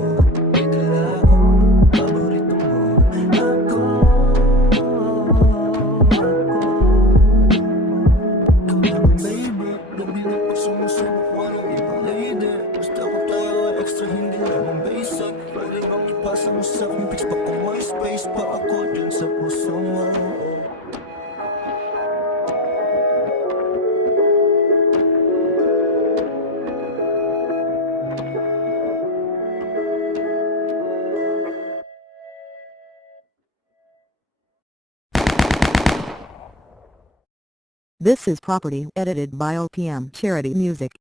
May dala akong paborito mo. Ako ikaw naman baby. Labi na pag sumusubok walang ibang lady. Gusto ko tayo ay extra, hindi lamang basic. Pwede bang ipasa mo sa'kin pics pa kung may space pa ako dyan sa puso mo. This is Property edited by OPM Charity Music.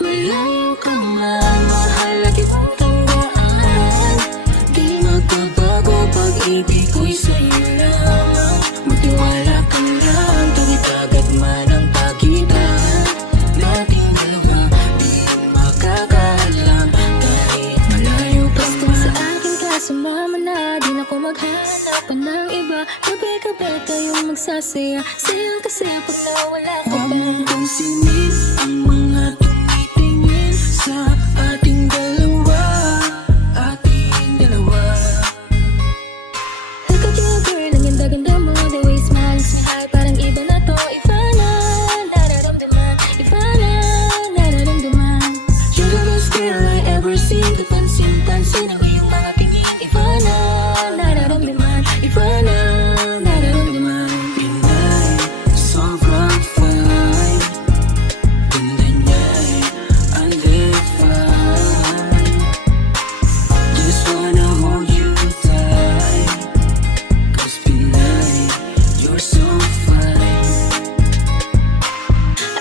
Malayo ka man, mahal kitang tandaan. Di magbabago pag-ibig ko'y sa'yo lamang. Magtiwala ka lang, tawid agad man ang pagitan. Dating dalawa, di makakaalam. Kahit malayo ka man. Sa akin ka sumama na, di na ko maghanap pa ng iba. Gabi-gabi tayong magsasaya. Sayang kasi pag nawala ka ba. Pansinin ang mga tumitingin sa ating dalawa. Look at you girl, ang ganda-ganda mo. The way you smile makes me high, parang iba na to. Iba na, nararamdaman. Iba na, nararamdaman. You're the best girl I ever seen. Kapansin-pansin ang iyong mga tingin. Iba na, nararamdaman. Iba na, nararamdaman. Pinay, sobrang fine. Ganda niya'y undefined. Just wanna hold you tight. 'Cause Pinay, you're so fine.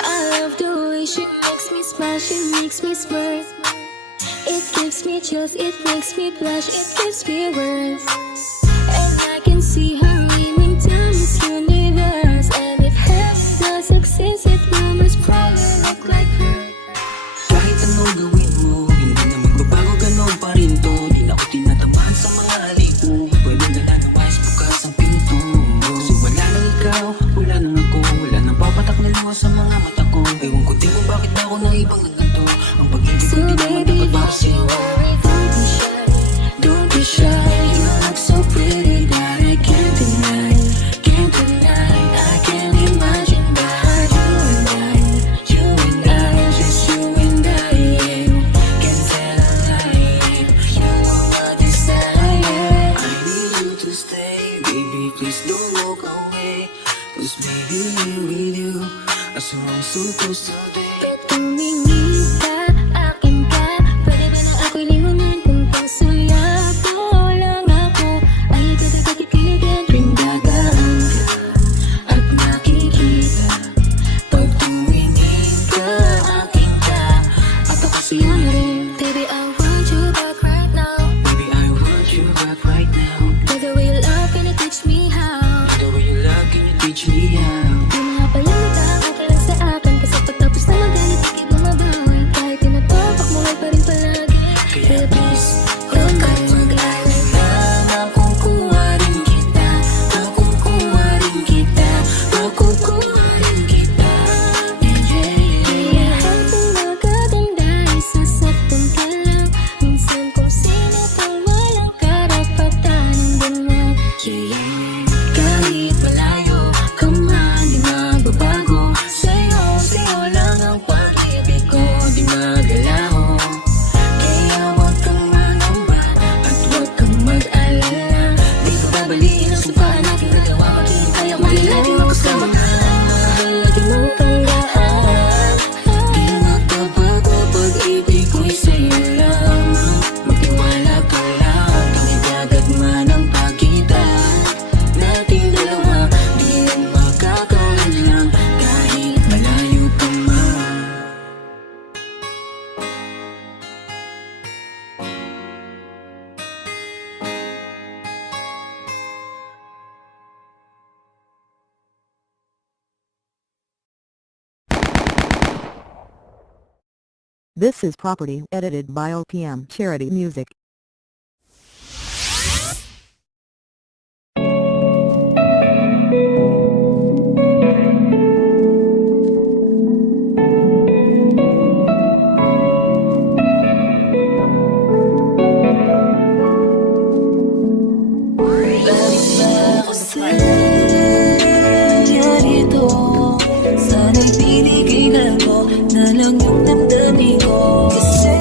I love the way she makes me smile, she makes me smirk. It gives me chills, it makes me blush, it gives me worth. And I can see her meaning down this universe. And if heaven does exist, it will most probably look like her. Kahit anong gawin mo, hindi na magbabago, ganon pa rin to. Di na ako tinatamaan sa mga haliko. Pwede na lang namayos bukas ang pinto mo. Kasi wala nang ikaw, wala nang ako, wala nang sa mga mata ko. Ewan ko di mo bakit ako nang ibang nagkanto. Ang pag-ibig ko di naman nakabaka sa'yo. Don't be shy, you look so pretty that I can't deny, can't deny. I can't imagine that you and I, just you and I, can't tell a lie. You are my desire. I need you to stay, baby, please don't walk away. 'Cause baby, with you, I saw I'm supposed to be. Tumingin ka, akin ka. Pwede ba na ako'y lingunan kung pagsulapo lang ako ay tatagagigiligan Tuwing dadaan ka at nakikita, pag tumingin ka, akin ka, at ako siya na rin. Baby, I want you back right now. Baby, I want you back right now. By the way you love, can you teach me how? The way you love, can you teach me how? Di mo nga pala matang, okay lang sa akin. Kasi pagtapos na magalit, di ka bumabawi. Kahit tinatapak mo ay pa rin palagi. Kaya please, huwag kang mag-alala. Makukuha rin kita, makukuha rin kita, makukuha rin kita. Kaya hanggang magaganda, isasaktan ka lang. Minsan kung sino pang walang karapatan ang ganyan. Kahit malayo ka man, di magbabago. Sa'yo lang ang pag-ibig ko, di magalaho. Kaya huwag kang manamba at huwag kang mag-alala. Di ko babaliin ang sumpahan natin dalawa. Maghihintay ako ulit natin makasama ka. Mahalaga mong tandaan. Di magbabago pag-ibig ko'y sa'yo lamang. Magtiwala ka lang, tumigagat man ang pagitan nating dalawa. Di yan magkakahadlang kahit malayo pa man. This is Property edited by OPM Charity Music. Narito, sana'y pinigilan ko na lang yung damdamin ko. Kasi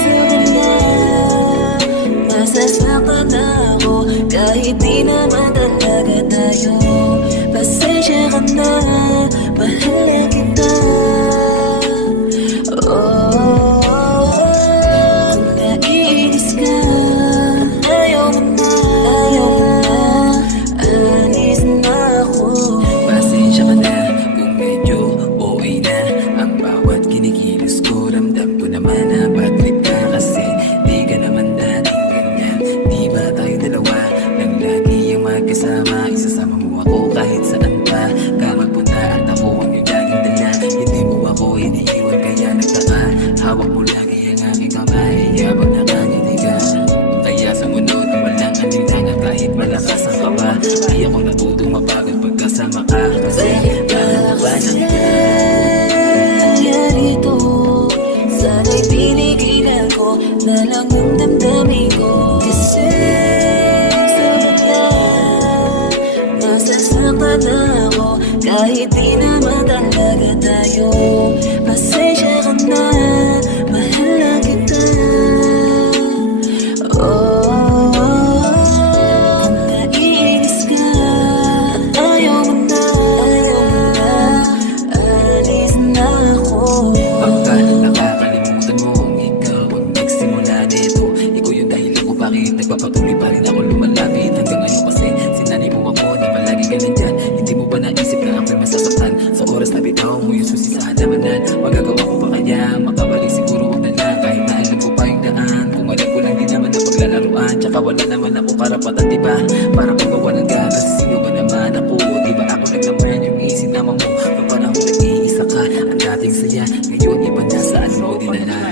sa'kin na, nasasaktan na ako kahit di naman talaga tayo. Pasensya ka na, mahal na kita. Oh, kung naiinis ka, ayaw mo na, alis na ako. Pasensya ka na kung medyo okay na ang bawat kinikilos ko. Ramdam ko naman na bad trip ka kasi di ka naman dating ganyan. Di ba tayo dalawa nang lagi ang magkasama? Isasama mo ako kahit saan pa ka magpunta at ako ang iyong laging dala. Hindi mo ako iniiwan kaya nagtaka. Hawak mo lagi ang aking kamay habang nakangiti ka. Kaya sumunod walang alinlangan kahit malakas ang kaba. Di ako natutong mapagod pagkasama ka kasi malabasan ka. Narito, sana'y pinigilan ko na lang yung damdamin ko. Kasi sabat na, nasasaktan na ako kahit di naman talaga tayo. Pasensya ka na, mahal na kita. Oh, kung naiinis ka at ayaw mo na, alis na ako. Baka nakakalimutan mo kung ikaw ang nagsimula nito. Ikaw yung dahilan kung bakit nagpapatuloy pa rin ako lumalapit hanggang ngayon kasi sinanay mo ako na palagi ka nandyan. Hindi mo ba naisip na ako'y masasaktan sa oras na bitaw mo yung susi sa halamanan? Magagawa ko pa kaya makabalik siguro wag na lang kahit na alam ko pa yung daan. Kung alam ko lang di naman na paglalaruan tsaka wala naman ako karapatan diba para pagawa ng gatas. Sino ba naman ako? Diba ako naglaman yung isinama mo nung panahon nag-iisa ka. Ang dating saya ngayon iba na saan mo dinala.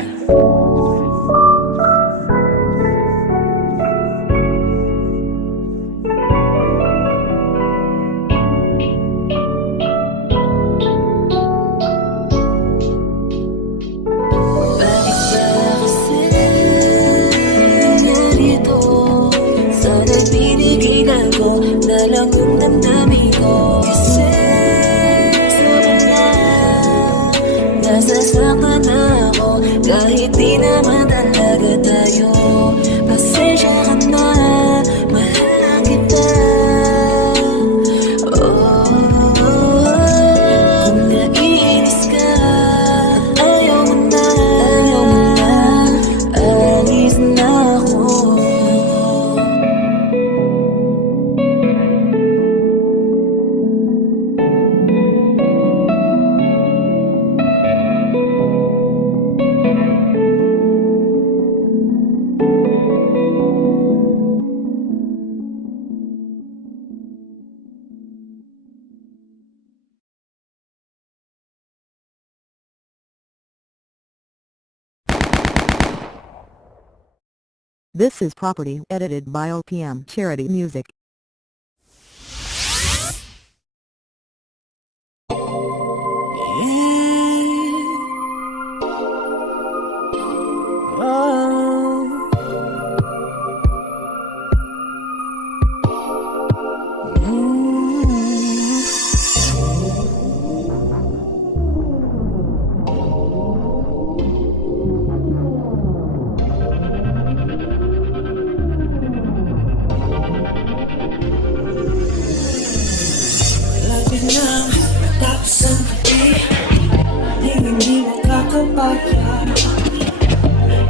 This is Property edited by OPM Charity Music. Lagi nang tapos ang gabi, hindi makakapagyan.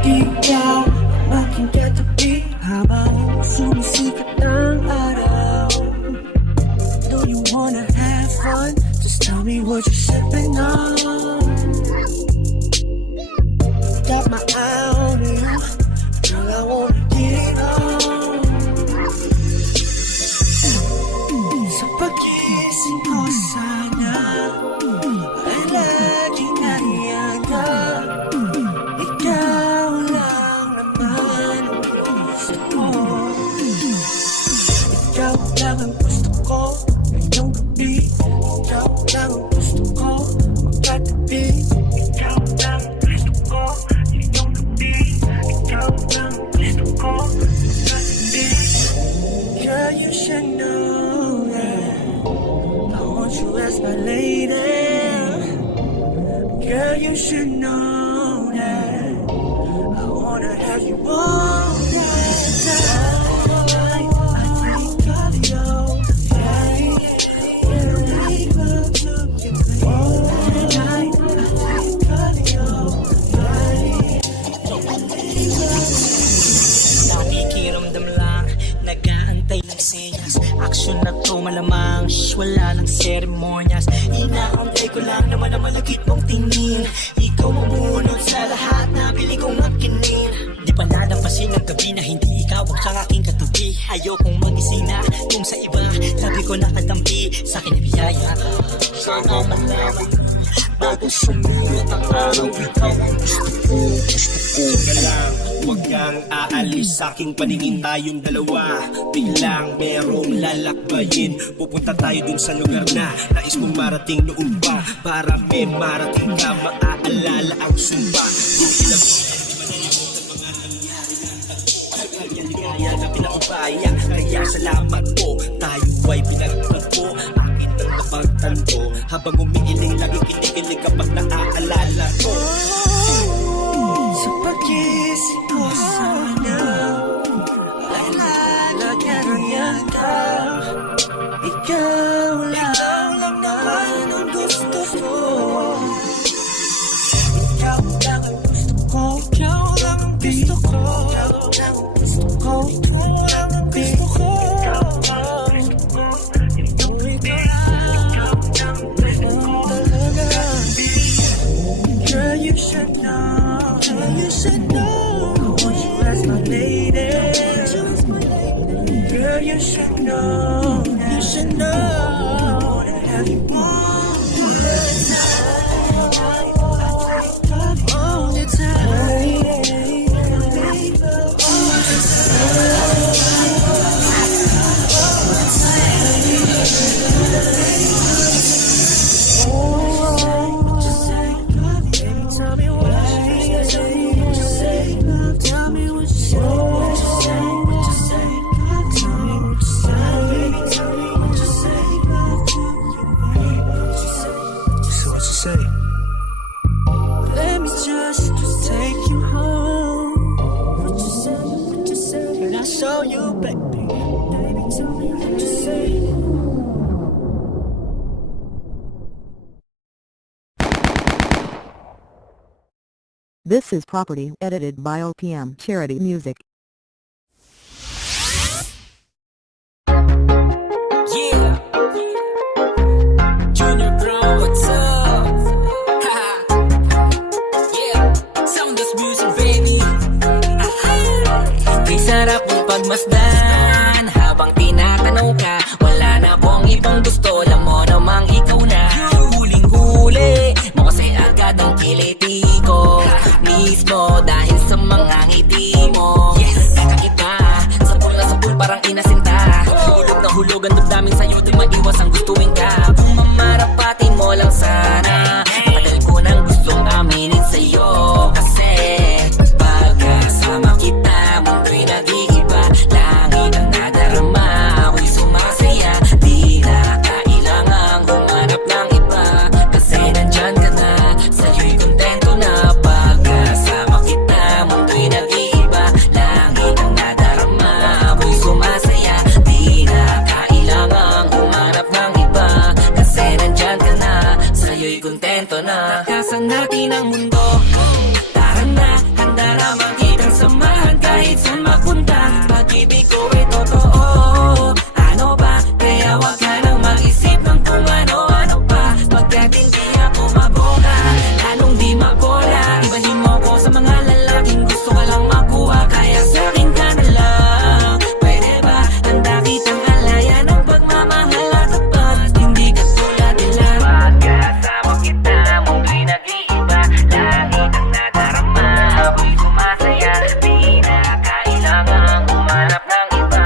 Di ka aking katabi habang sumisikat ang araw. Do you wanna have fun? Just tell me what you're sipping on. Got my eye on you, girl, I wanna get it on. Sa pagising ko sana ay laging nariyan ka. Ikaw lang naman ang gusto ko. Ikaw lang ang gusto ko ngayong gabi. Ikaw lang ang gusto ko magkatabi. Ikaw lang ang gusto ko ngayong gabi. Ikaw lang ang gusto ko magkatabi. Girl, you should know that I want you as my lady. Girl, you should know that I wanna have you all that time. I think of you, every love took you all night. I think of you, nakikiramdam lang, nag-aantay ng senyas. Aksyon na to malamang, wala lang seremonyas. Inaantay ko lang naman ang malagit mong tingin. Ikaw mamunod sa lahat na pili kong makinig. Di pa nalampasin ang gabi na hindi ikaw ang aking katabi. Ayokong magising na kung sa iba labi ko nakatambi. Sa akin ay biyaya, sana malaman bago sumulot ang araw. Ikaw ang gusto ko, ka lang, huwag kang aalis sa aking paningin. Tayong dalawa, biglang merong lalakbayin. Pupunta tayo dun sa lugar na nais mong marating noon pa. Para may marating ka, maaalala ang sumba. Kung ilang ligaya na pinakubaya, kaya salamat po. Tayo ay pinagtagpo, akin ang napagtanto. Habang umiiling, lagi kinikilig kapag naaalala ko. sa pagising ko sana ay lalagyan ka. Ikaw lang naman ang gusto ko. Ikaw lang ang gusto ko. Ikaw lang ang gusto ko. Ikaw lang ang gusto ko. Ikaw lang ang gusto ko. Ikaw lang ang gusto ko. Girl, you should know. Girl, you should know. I want you as my lady. Girl, you should know. You should know. I wanna have you all the time. All the time. Tell me what you say. Tell me what you say. What you say. Tell me what you say. Tell me what you say. Just what you say. Let me just take you home. What you say. What you say. Can I show you, baby? Baby, tell me what you say. This is Property edited by OPM Charity Music. Yeah, Junior Brown, what's up? Yeah, sound this music, baby. Kay sarap ng pagmasdan habang tinatanong ka. Wala na akong ibang gusto, alam mo namang ikaw na. Huling-huli mo kasi agad ang kiliti ko mismo dahil sa mga ngiti mo. Yes, sana. Matagal ko nang gustong aminin sa'yo, kasi pagkasama kita, mundo'y nag-iiba. Langit ang nadarama, ako'y sumasaya. Di na kailangang humanap ng iba, kasi nandyan ka na, sa'yo'y kontento na. Pagkasama kita, mundo'y nag-iiba. Langit ang nadarama, ako'y sumasaya. Di na kailangang humanap ng iba, kasi nandyan ka na, sa'yo'y kontento na. Takasan natin ang mundo, tara na, handa naman kitang samahan kahit saan magpunta. Pag-ibig ko ay totoo, ano ba? Kaya wag ka nang mag-isip ng kung ano-ano pa. Pagkat hindi ako mabola, lalong di mabola. Ibahin mo ko sa mga lalaking gusto ka lang makuha, kaya sa'kin ka na lang. Pwede ba? Handa kitang alaya ng pagmamahal at tapat, hindi ka tulad nila. Pagkasama kita, mundo'y nag-iiba. Langit ang nadarama, ako'y sumasaya. Di na kailangang humanap ng iba,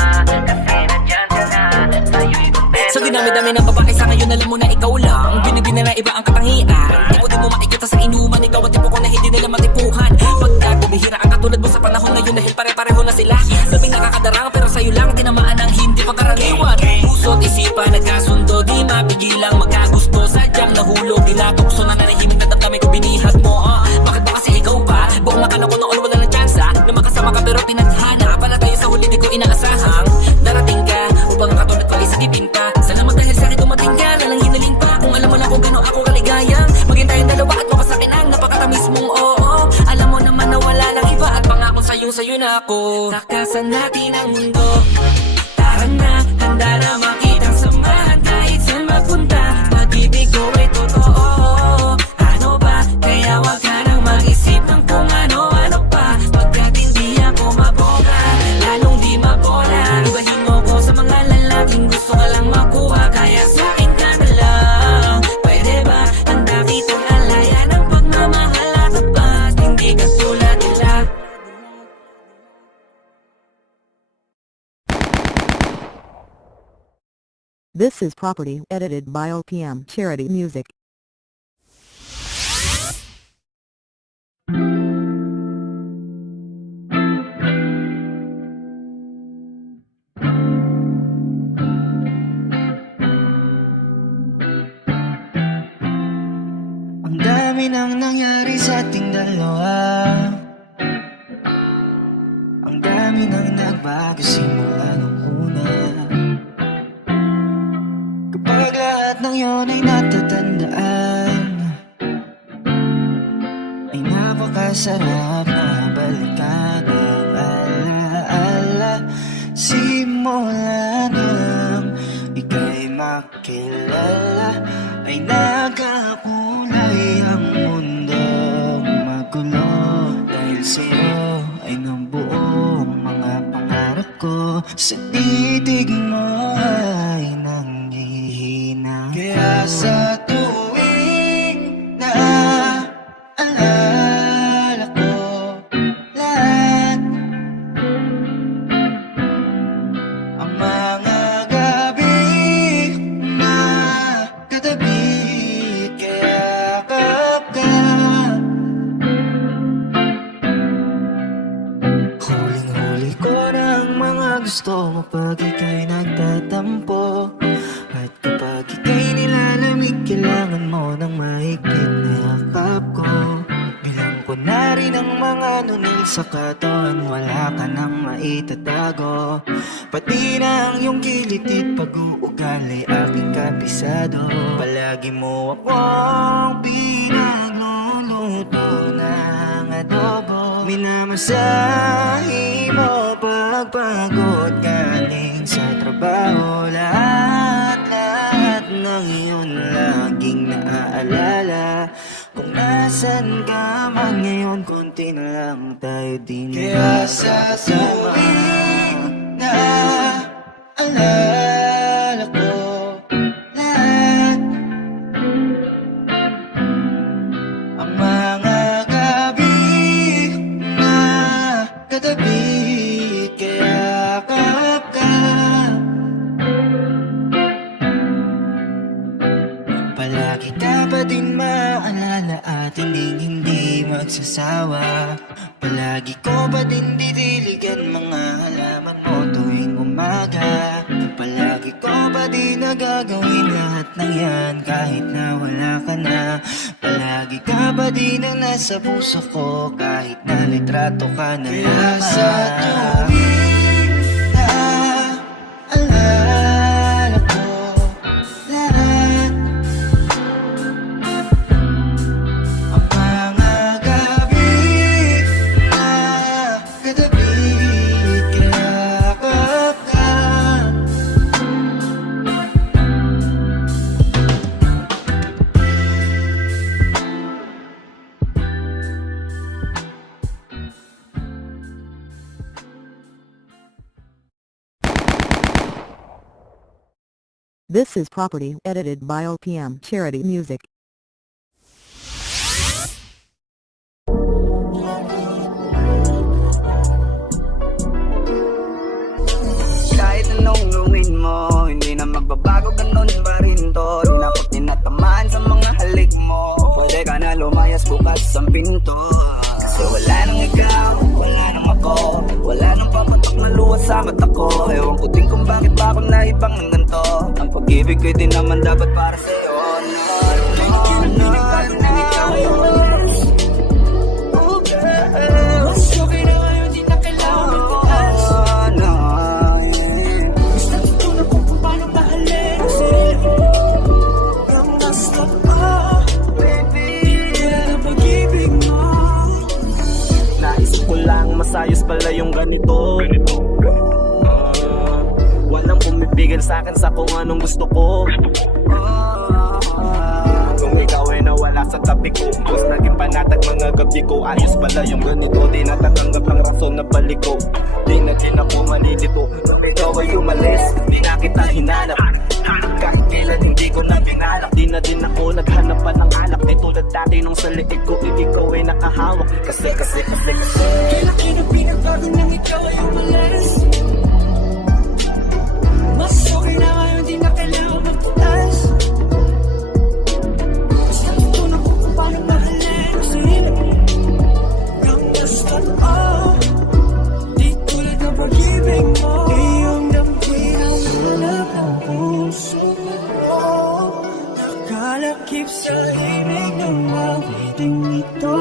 kasi nandyan ka na, sa'yo'y kontento. Sa dinami-dami ng babae sa ngayon, alam mo na ikaw lang. Binibina na iba ang katangian. Tipo din mo makikita sa inuman, ikaw ang tipo ko na hindi nila matipuhan. Pagka bumihira ang katulad mo sa panahon ngayon, dahil pare-pareho na sila. Daming nakakadarang pero sa'yo lang tinamaan ang hindi pagkaraniwan. Puso't isipan nagkasundo, di mapigilang magkagusto. Sadyang nahulog, tinatukso na nanahimik na damdamin ko binihat mo. Bakit ba kasi ikaw pa? Buong makano ko noon wala ng tsansa na makasama ka pero pinadhana. Pala tayo sa huli di ko inaasahang darating ka upang ang katulad ko ay sakipin pa. Salamat dahil sa'kin dumating ka, nalang hinaling pa. Kung alam mo lang kung gano'n ako kaligayang maging tayong dalawa at mapasakin ang napakatamis mong oo. Alam mo naman na wala lang iba at pangako sa'yo na ako. Takasan natin ang mundo, tara na, handa na makitang samahan kahit saan magpunta. Pag-ibig ko ay totoo, ano ba? Kaya wag ka nang mag-isip ng kung ano-ano pa. Pagkat hindi ako mabola, lalong di mabola. Ibahin mo ko sa mga lalaking gusto ka lang makuha, kaya sa'kin ka na lang. Pwede ba? Handa kitang alaya ng pagmamahal at tapat, hindi ka tulad nila. This is Property edited by OPM Charity Music. Ang dami nang nangyari sa ating dalawa, ang dami nang nagbago simula nung una. Kapag lahat ng yun ay natatandaan, ay napakasarap na balikan ang alaala. Simula nang ika'y makilala, ay nagkakulay ang mundong magulo. Dahil sa'yo ay nabuo ang mga pangarap ko, sa titig mo ay nanghihina. Kaya sa tuwing naaalala ko lahat, ang mga gabi na katabi, kaya ka. Huling-huli ko ng mga gusto mo pag ika'y nagtatampo. At kapag ika'y nilalamig, kailangan mo ng mahigpit na yakap ko. Bilang ko na rin ang mga nunil sa katawan, wala ka nang maitatago. Pati na ang iyong kilitit, pag-uugali aking kabisado. Palagi mo akong pinagluluto ng adobo. Minamasahe mo pagpagod galing sa trabaho. Lahat ng iyon laging naaalala. Kung nasan ka man ngayon, konti na lang tayo din. Kaya sa tuwing naaalala ko lahat, ang mga gabi na katabi, kaya ka. Palagi ka pa din maalala at hindi magsasawa. Palagi ko pa din didiligan mga halaman mo tuwing umaga. Palagi ko pa din nagagawin lahat ng yan kahit na wala ka na. Palagi ka pa din ang nasa puso ko kahit na litrato ka na lamang. Sa tuwing naalala ko lahat ang mga gabi na katabi kayakap ka. This is Property edited by OPM Charity Music. Kahit anong gawin mo, hindi na magbabago, ganun pa rin to. Di na ako tinatamaan sa mga halik mo. Pwede ka na lumayas, bukas ang pinto. Kasi wala nang ikaw, wala nang ako. Wala nang papatok na luwas sa mata ko. Ewan ko din kung bakit ba ako naibang ng ganito. Ang pag-ibig ko'y di naman dapat para sa'yo. Mas okay na ngayon, di na kailangan magtaas. Basta tutunan ko kung paano mahalin ang sarili. Ang gusto ko, baby, wala na pag-ibig mo. Naisip ko lang masayos pala yung ganito. Walang pumipigil sa'kin sa kung anong gusto ko. Kung ikaw ay nawala sa tabi ko, mas naging panatag mga gabi ko. Ayos pala yung ganito, di natatanggap ang rason na balik ko. Di na din ako malilito, ikaw ay umalis, di na kita hinanap. Kahit kailan hindi ko na pinalak, di na din ako naghanap pa ng alak. Di tulad dati nung sa liig ko, ikaw ay nakahawak. Kasi Kailan na pinagbago nang ikaw ay umalis. Mas okay na ngayon, di na kailangan magtaas. Basta tutunan ko kung paano mahalin ang sarili. Ang gusto ko, di tulad ng pag-ibig mo. Iyong dampuin ang hanap ng puso mo. Nakalakip sa ibig ng mawiting ito.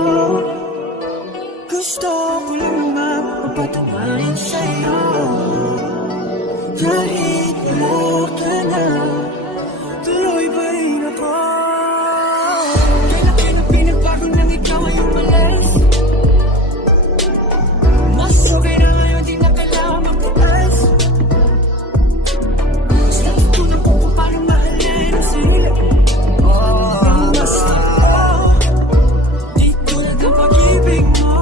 Gusto ko lang mapapatunayan sa'yo. Kahit wala ka na, tuloy pa rin ako. Kailan na pinagbago nang ikaw ay umalis. Mas okay na ngayon, di na kailangan magtaas. Basta tutunan ko kung paano mahalin ang sarili. Ang gusto ko, di tulad ng pag-ibig mo.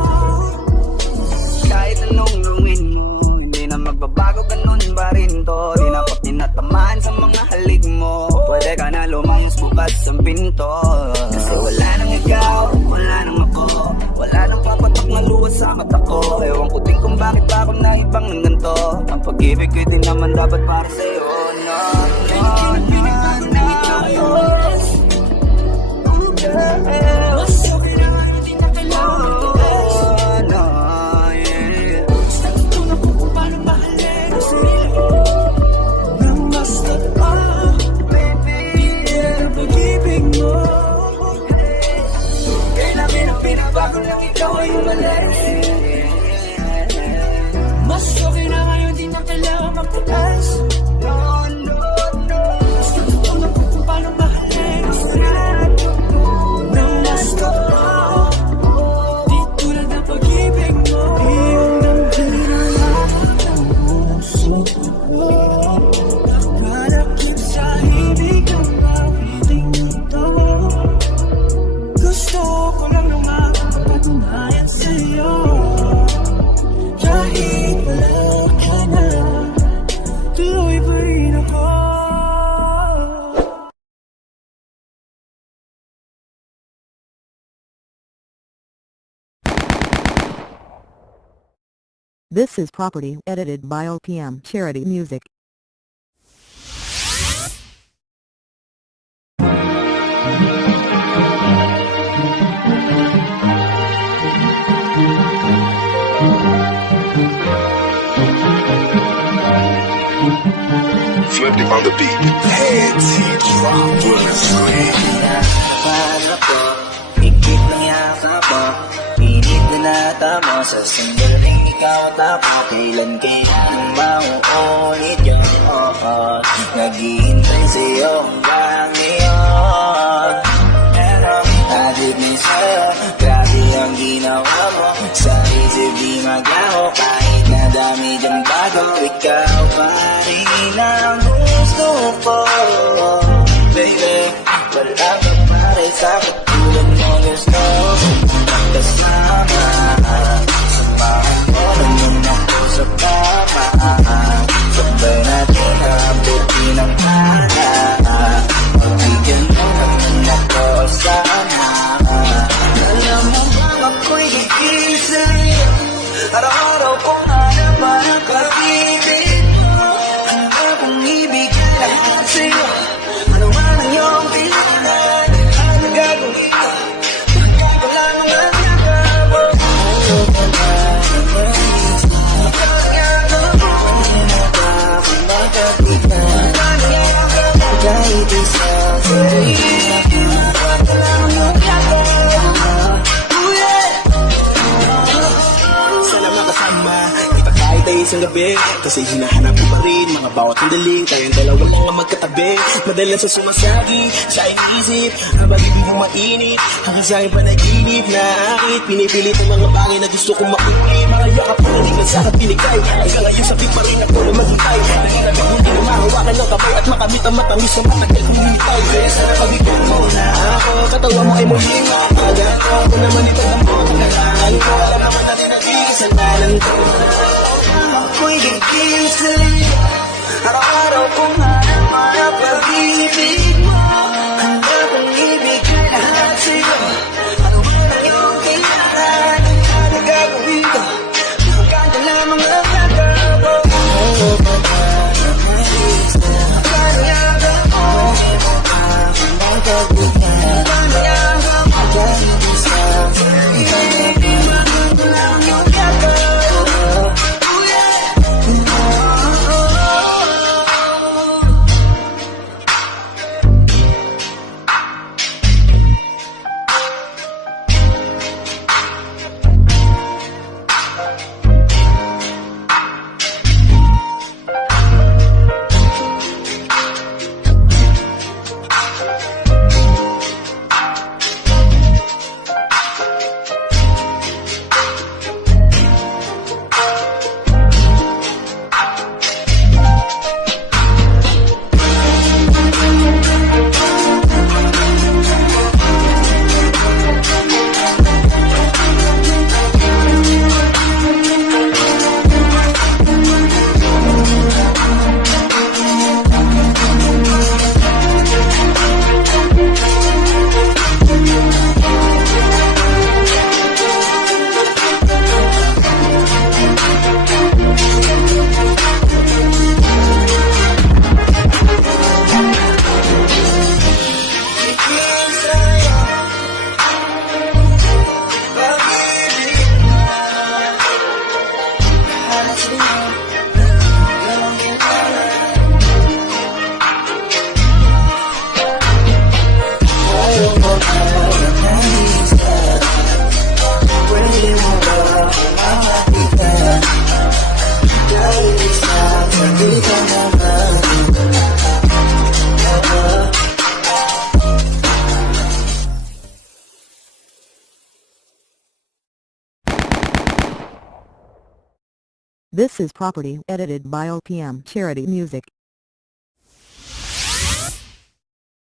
Kahit anong gawin mo, hindi na magbabago, ganun pa rin to. Di na ako tinatamaan sa mga halik mo. Pwede ka na lumayas, bukas ang pinto. Kasi wala nang ikaw, wala nang ako. Wala nang papatok na luwas sa mata ko. Ewan ko din kung bakit ba ako naibang ng ganito. Ang pag-ibig ko'y di naman dapat para sa'yo. Mas okay na ngayon, di na kailangan magtaas. Basta tutunan ko kung paano mahalin ang sarili. Nang gusto ko, di tulad ng pag-ibig mo. Kailan na pinagbago nang ikaw ay umalis. Mas okay na ngayon, di na kailangan magtaas. Basta tutunan ko kung paano mahalin ang sarili. Nang gusto ko, di tulad ng pag-ibig mo. Iyong damdamin ang lahat ng puso ko. Nakalakip sa ibig ang mawiting ito. Gusto ko lang naman mapatunayan sa'yo. Kahit wala ka na, tuloy pa rin ako. This is Property edited by OPM Charity Music. Swifty on the beat. Head drop Para ko, higit ng yakap mo, pilit na natamo sa sandaling ikaw ang tapo. Kailan mauulit yun, naghihintay sa'yo hanggang ngayon. Pero agad ni sa'yo, grabe ang ginawa mo. Sa isip di magaho, kahit na dami dyan bago, ikaw pa rin ang gusto ko. Baby, wala ka pare sa katulad mo, gusto kasama. Samahan mo naman ako sa kama, sabay natin abutin ang pana. Pagbigyan mo naman ako sana. Alam mo ba ako'y gigil sa'yo, araw-araw kong hanapan ang pag-ibig mo. Handa kong ibigay lahat sa'yo, ano man ang iyong pilihan. Ano gagawin ko, wala naman yakap mo. Ano ka ba, kahit isa Sana makasama kita kahit ay isang gabi, kasi hinahanap ko pa rin mga bawat sandaling tayong dalawa lang ang magkatabi. Madalas sa sumasagi sa iniisip habang ibig mo mainit, hanggang sa aking panaginip na akit pinipilit ang mga bagay na gusto kong makulit. Mga yakap ko naligan sa aking pinikay, hanggang ngayon sakit pa rin ako na maghintay. Nanginabang hindi na mahawakan ng kamay at makamit ang matamis na matagal kong hintay. Kaya sana pag-ibig mo na ako, katawa mo ay muling aga ako naman itong mo. Kailangan ko, alam naman natin na kasalanan ko. ako'y gigil sa'yo, araw-araw kong hanapan ang pag-ibig mo. Handa kong ibigay lahat sa'yo, ano man ang iyong kailangan. Ano gagawin ko, hanggang ka lamang ang yakap mo. Ano ba ba paano yakap mo, hanggang kagutan. Paano yakap mo, kahit isa ibigay mo lang yung yakap. This is property edited by OPM Charity Music.